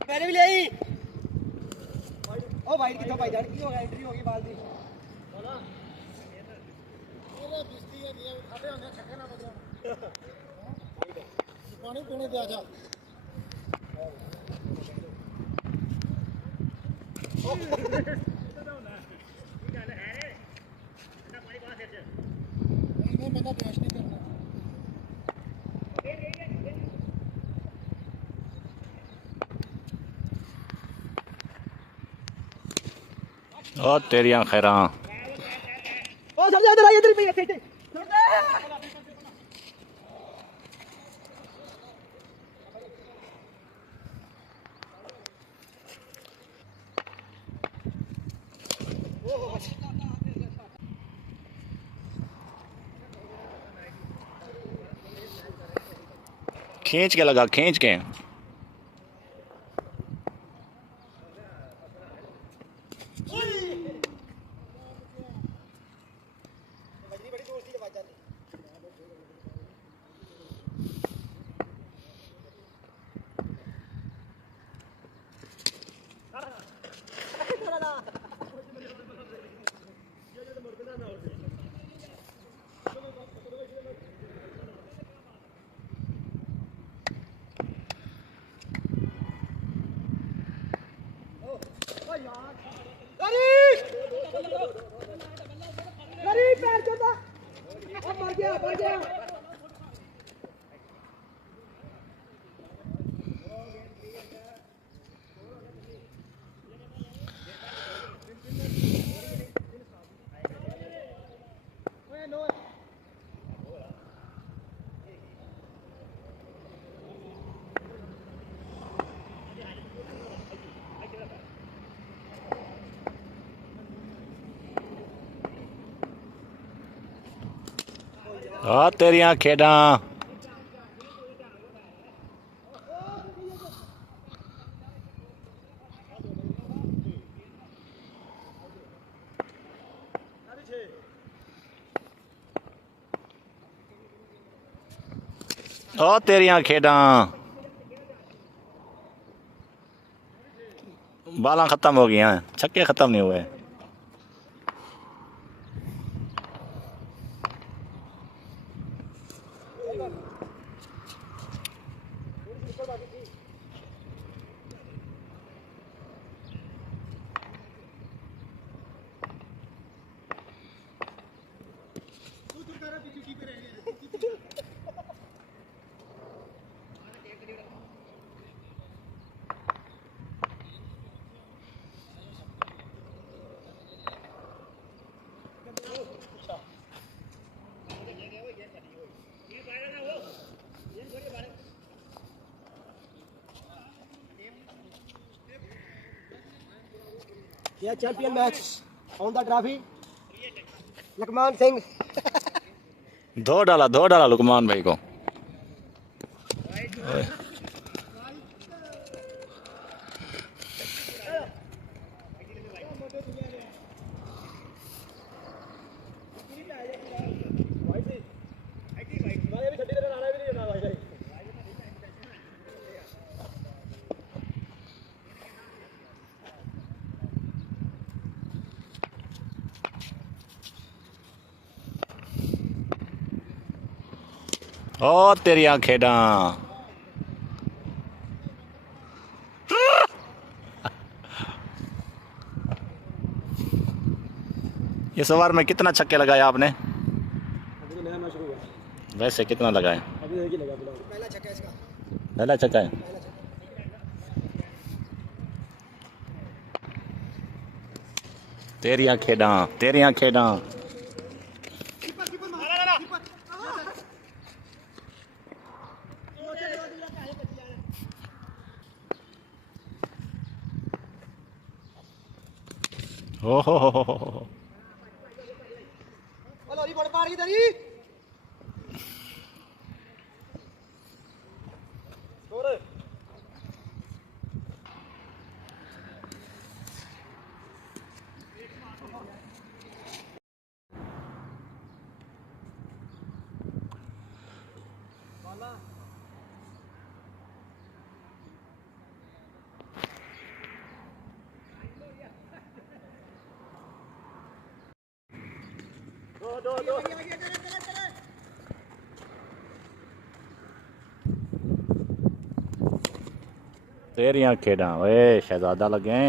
मैंने भी ले आई। ओ भाई कितना भाई जान की होगा, एंट्री होगी बाल दी। पानी पीने दिया जा। बंदा पेश नहीं करना। ओ तेरिया खैरा, ओ सब इधर आइए, इधर पे ऐसे खींच के लगा, खींच के। आ तेरियां खेडा। ओ तेरियां खेडा। बाला खत्म हो गया, छक्के खत्म नहीं हुए। Yeah, champion match on the trophy. Lakman Singh. धो डाला लुकमान भाई को। ओ तेरियां खेडा। इस ओवर में कितना छक्के लगाए आपने? अभी तो नया मैच शुरू हुआ। वैसे कितना लगाए? अभी एक ही लगा फिलहाल। पहला छक्का इसका। पहला छक्का है। पहला छक्का। तेरियां खेडा, तेरियां खेडा। हो। लोरी बढ़ पा रही इधर ही। तेरियां खेडा। ओए शहजादा लगे।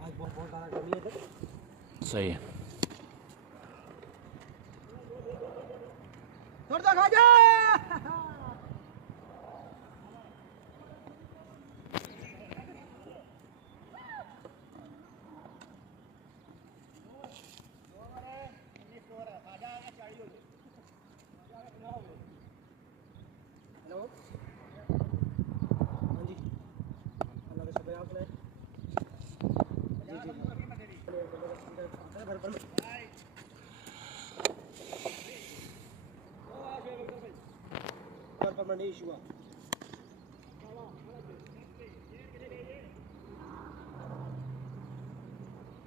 आज बहुत ज्यादा गर्मी है इधर। सही है। छोड़ दो, खा जा। हेलो। हाँ जी। अल्लाह का शुक्र है, आप सुनाएं। जी जी। परमानेंट इशू हुआ।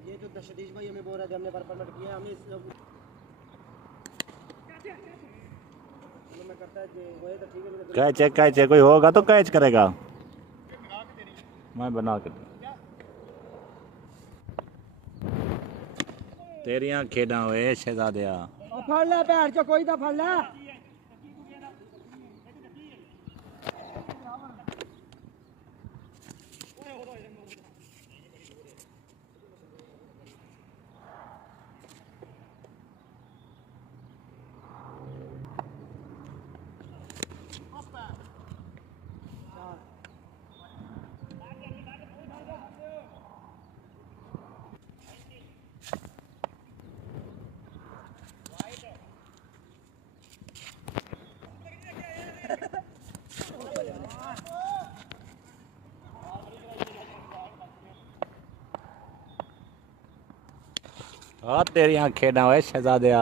ये जो सतीश भाई हमें बोल रहे थे, हमने परमानेंट किया, हमें मैं करता है कि वो तो ठीक है। कैच है, कोई होगा तो कैच करेगा। मैं बना के तेरियां खेडा। ओए शहजादिया। फड़ ले पैर जो कोई तो फड़ ले। और तेरी यहाँ खेड़ा हुआ है शहजादिया।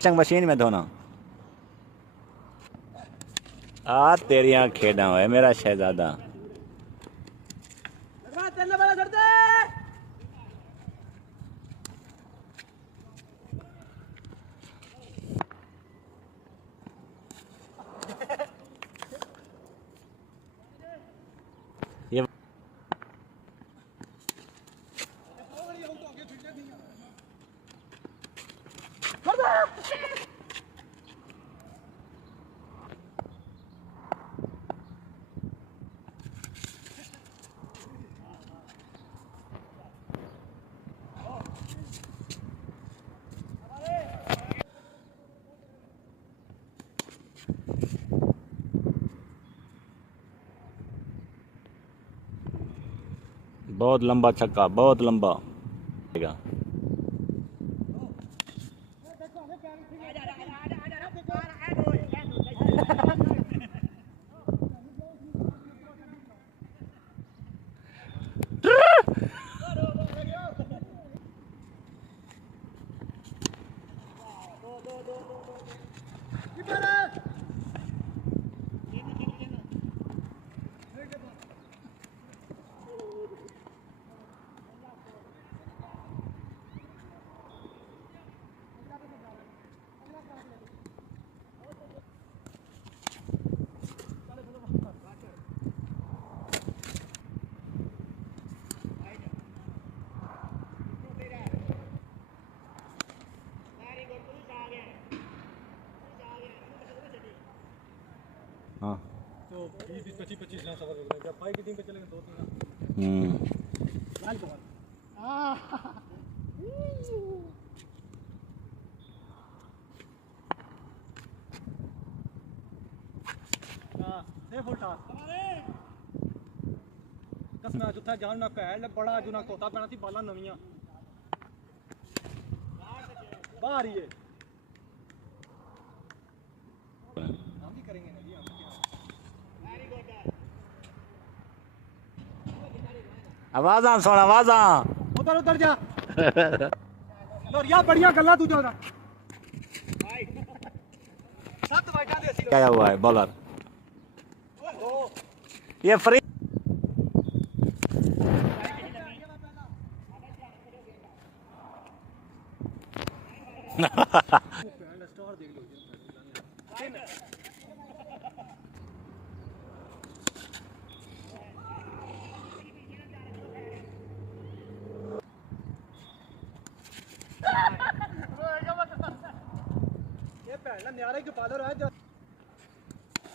चंग मशीन में धोना। आ तेरी यहाँ खेड़ा हुआ है मेरा शहजादा। ये बहुत लंबा छक्का, बहुत लंबा। हाँ। तो 20-25 ना सफर हो गया। जब भाई की टीम पे चलेंगे 2-3 सेफ उल्टा दस मैच उत्थे जान ना भैन बड़ा जुना कोता पैना सी बाला नवियां बाहर ही है। हम भी करेंगे ना जी, हम भी। आवाज़ सुन, आवाज़ उधर उधर जा लो यार, बढ़िया गल्ला तू जो ना 7 वाइटा देसी क्या हुआ है बॉलर ये फ्री। ये पहला न्यारे के पालर है जो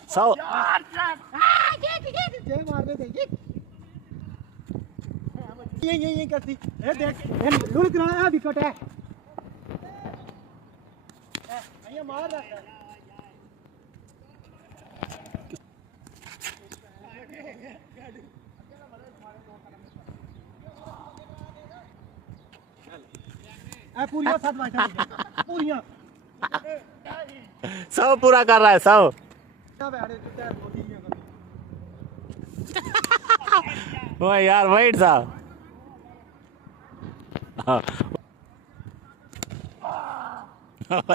100 ये मारने दे ये करती ए देख ये लुढ़क रहा है विकेट है ये मार रहा है। ए पूरियां 7 वाइटा पूरियां 100 पूरा कर रहा है 100। वो यार वाइट था। हाँ।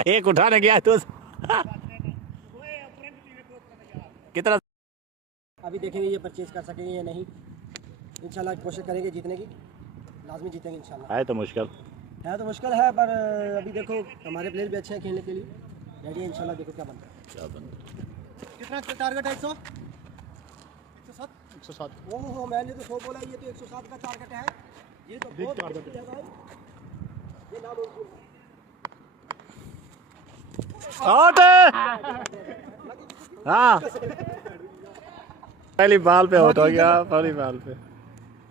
एक उठाने गया तो कितना अभी देखेंगे ये परचेज कर सकेंगे या नहीं। इंशाल्लाह कोशिश करेंगे जीतने की, लाजमी जीतेंगे इंशाल्लाह। है तो मुश्किल है तो मुश्किल है, पर अभी देखो हमारे प्लेयर भी अच्छे हैं खेलने के लिए, रेडी है इंशाल्लाह। देखो क्या बनता है। कितना टारगेट है 100 107 ओहो मैंने तो 100 बोला, ये तो 107 का टारगेट है। ये तो बहुत टारगेट है भाई, ये नामुमकिन है। आउट। हाँ पहली बाल पे आउट हो गया, पहली बाल पे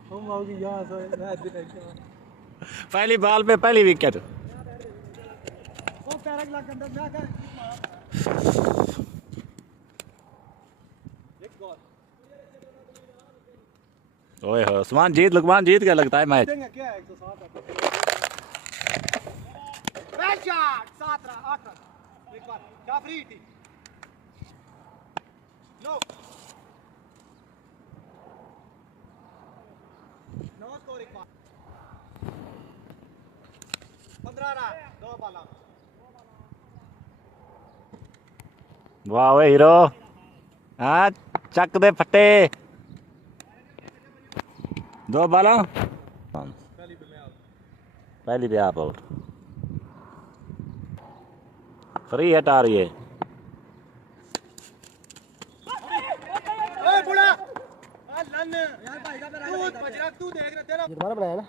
हम आओगे यहां से मैच देखते हैं। पहली बाल पे पहली विकेट। वो पैरक लग अंदर जा कर एक गॉल ओए हो उस्मान जीत, लुकमान जीत गया लगता है मैच। देंगे क्या है 107 बैक शॉट 7 रन 8 रन एक बार जाफरी थी नो नो स्कोर एक बार 15 रन 2 बाला वाह वे हीरो हाँ चक दे फटे 2 बाला पहली पे आप आउट फ्री हट आ रही है ओए बुढ़ा लन यार भाई का तू बजरा तू देख रहा तेरा दोबारा बनाया ना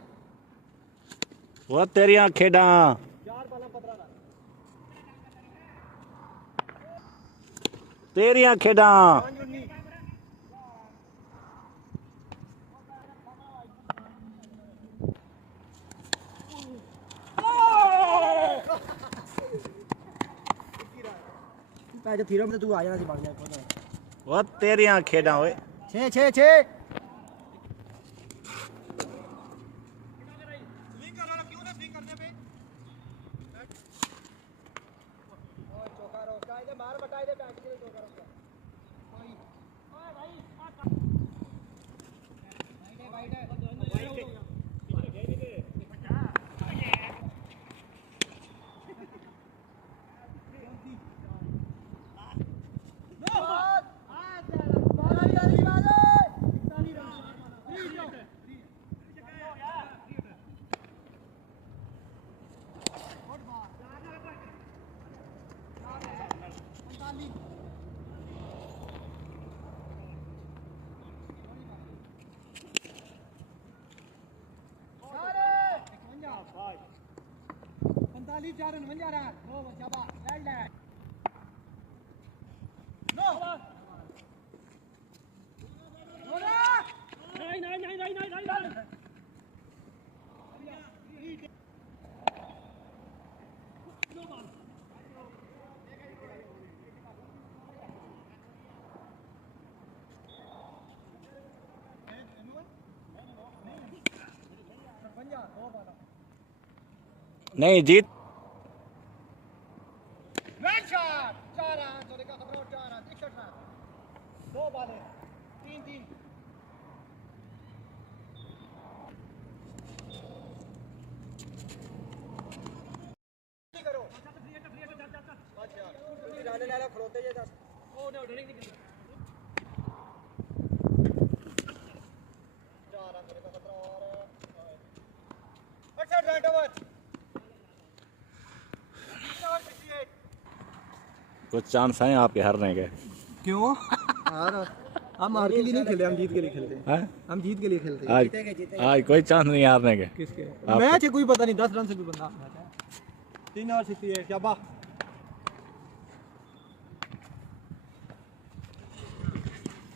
वो तेरियां खेडा 4 बाला 15 रन तेरियां खेडा जब थीरो में तू आ जाना सी भाग जाए वो तेरियां खेडा ओए 6 6 6 स्विंग कर रहा क्यों ना स्विंग करने पे और चौका रोका इधर मार बटाई दे बैट के चौका रोका ओए भाई वाइड है नहीं जीत वेल शॉट 4 रन होने का खतरा और 4 रन 61 रन 2 बालें 3 करो डाले डाले खड़ोते जे 10 ओ नो रनिंग नहीं करना 4 रन होने का खतरा और 68 रन ओवर कुछ चांस हैं आपके हारने के क्यों यार हम हार के लिए नहीं खेलते हम जीत के लिए खेलते हैं हैं? हम जीत के लिए खेलते हैं आज कोई चांस नहीं हारने के किसके आप- मैच है कोई पता नहीं 10 रन से भी बंदा आता है 3 और 68 शाबाश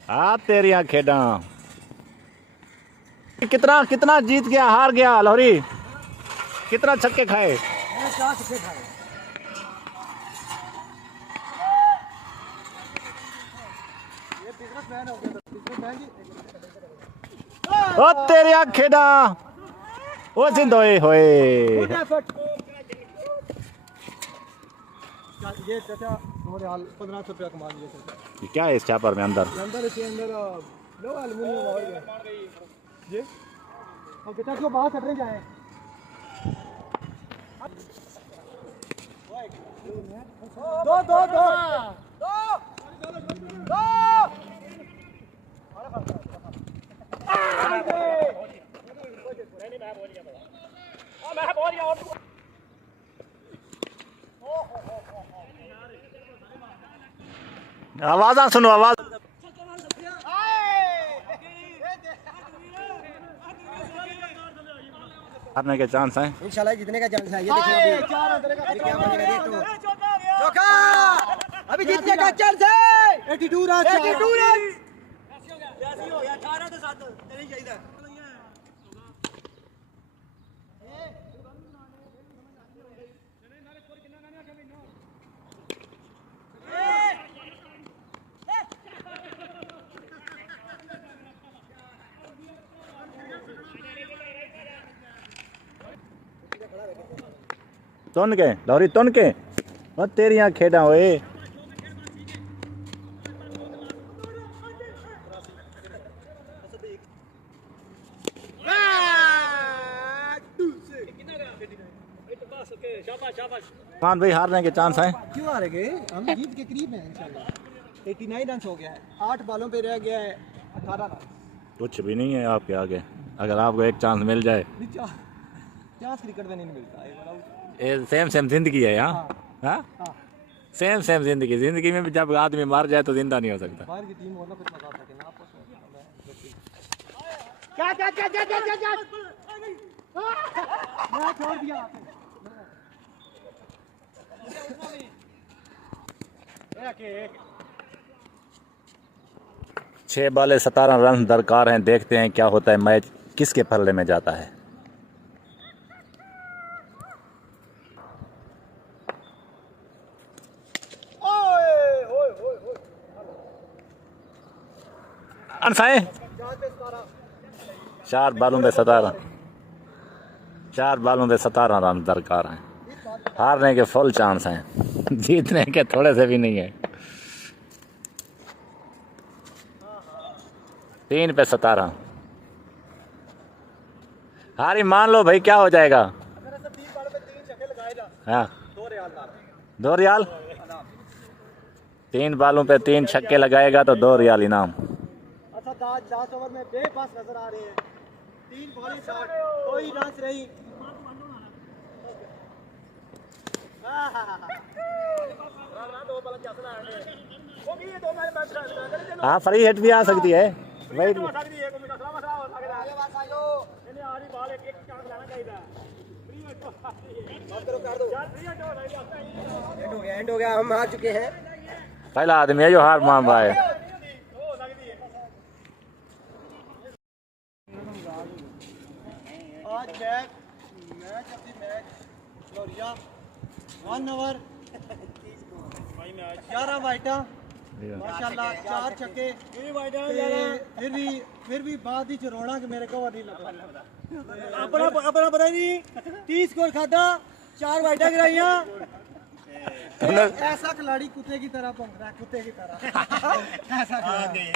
हाँ तेरियां खेडा कितना कितना जीत गया हार गया लाहौरी कितना छक्के खाए मैंने 4 छक्के खाए ये तीसरा मैन हो गया तीसरा मैन जी ओ तेरियां खेडा ओ जिंदोए होए ये चाचा हमारे हाल 1500 रुपया कमा लिया चाचा ये क्या है इस चापर में अंदर अंदर इसके अंदर लो एल्युमिनियम और गया जी हम कितना क्यों बाहर कटने जाए दो दो दो दो आवाज सुनो आवाज हारने के चांस हैं इंशाल्लाह जीतने का चांस है ये देखो अभी क्या बनेगा देख तो चौका अभी जीतने का चांस है 82 रन 82 रन ऐसी हो गया 18 तो 7 नहीं चाहिए तुन के लाहौरी तुन के और तेरियां खेडा होए मान भाई हारने के चांस हैं। क्यों हारेंगे? हम जीत के करीब हैं इंशाल्लाह। 89 रन हो गया है, 8 बॉलों पे रह गया है 18 रन। कुछ भी नहीं है आपके आगे, अगर आपको एक चांस मिल जाए। चांस क्रिकेट में नहीं मिलता है। ये सेम जिंदगी है यहाँ। हाँ सेम जिंदगी। जिंदगी में भी जब आदमी मार जाए तो जिंदा नहीं हो सकता। बाहर की टीम और ना कुछ मजा सके ना आपस में। मैं छोड़ दिया। छह बॉले 17 रन दरकार हैं। देखते हैं क्या होता है, मैच किसके पल्ले में जाता है। अनसाए 4 बॉलों पे 17 रन दरकार हैं। हारने के फुल चांस हैं, जीतने के थोड़े से भी नहीं है। 3 पे 17 हारी मान लो भाई, क्या हो जाएगा? हाँ 2 रियाल। 3 बालों पे 3 छक्के लगाएगा तो 2 रियाल इनाम। अच्छा 10 ओवर में बेपास नजर आ रहे हैं। 3 बॉलें शॉट, कोई रन नहीं। हाँ फ्री हिट भी आ सकती है। वेट एंड हो गया, हम हार चुके हैं। पहला आदमी है जो हार मान रहा है। आज मैच 1 ओवर 11 वाइटा माशाल्लाह, 4 छक्के। फिर भी बाद ही रोना कि मेरे को नहीं लगा। अपना पता नहीं 30 स्कोर खाता, 4 वाइटा गिराइया। ऐसा खिलाड़ी कुत्ते की तरह भौंक रहा है, कुत्ते की तरह। ऐसा खिलाड़ी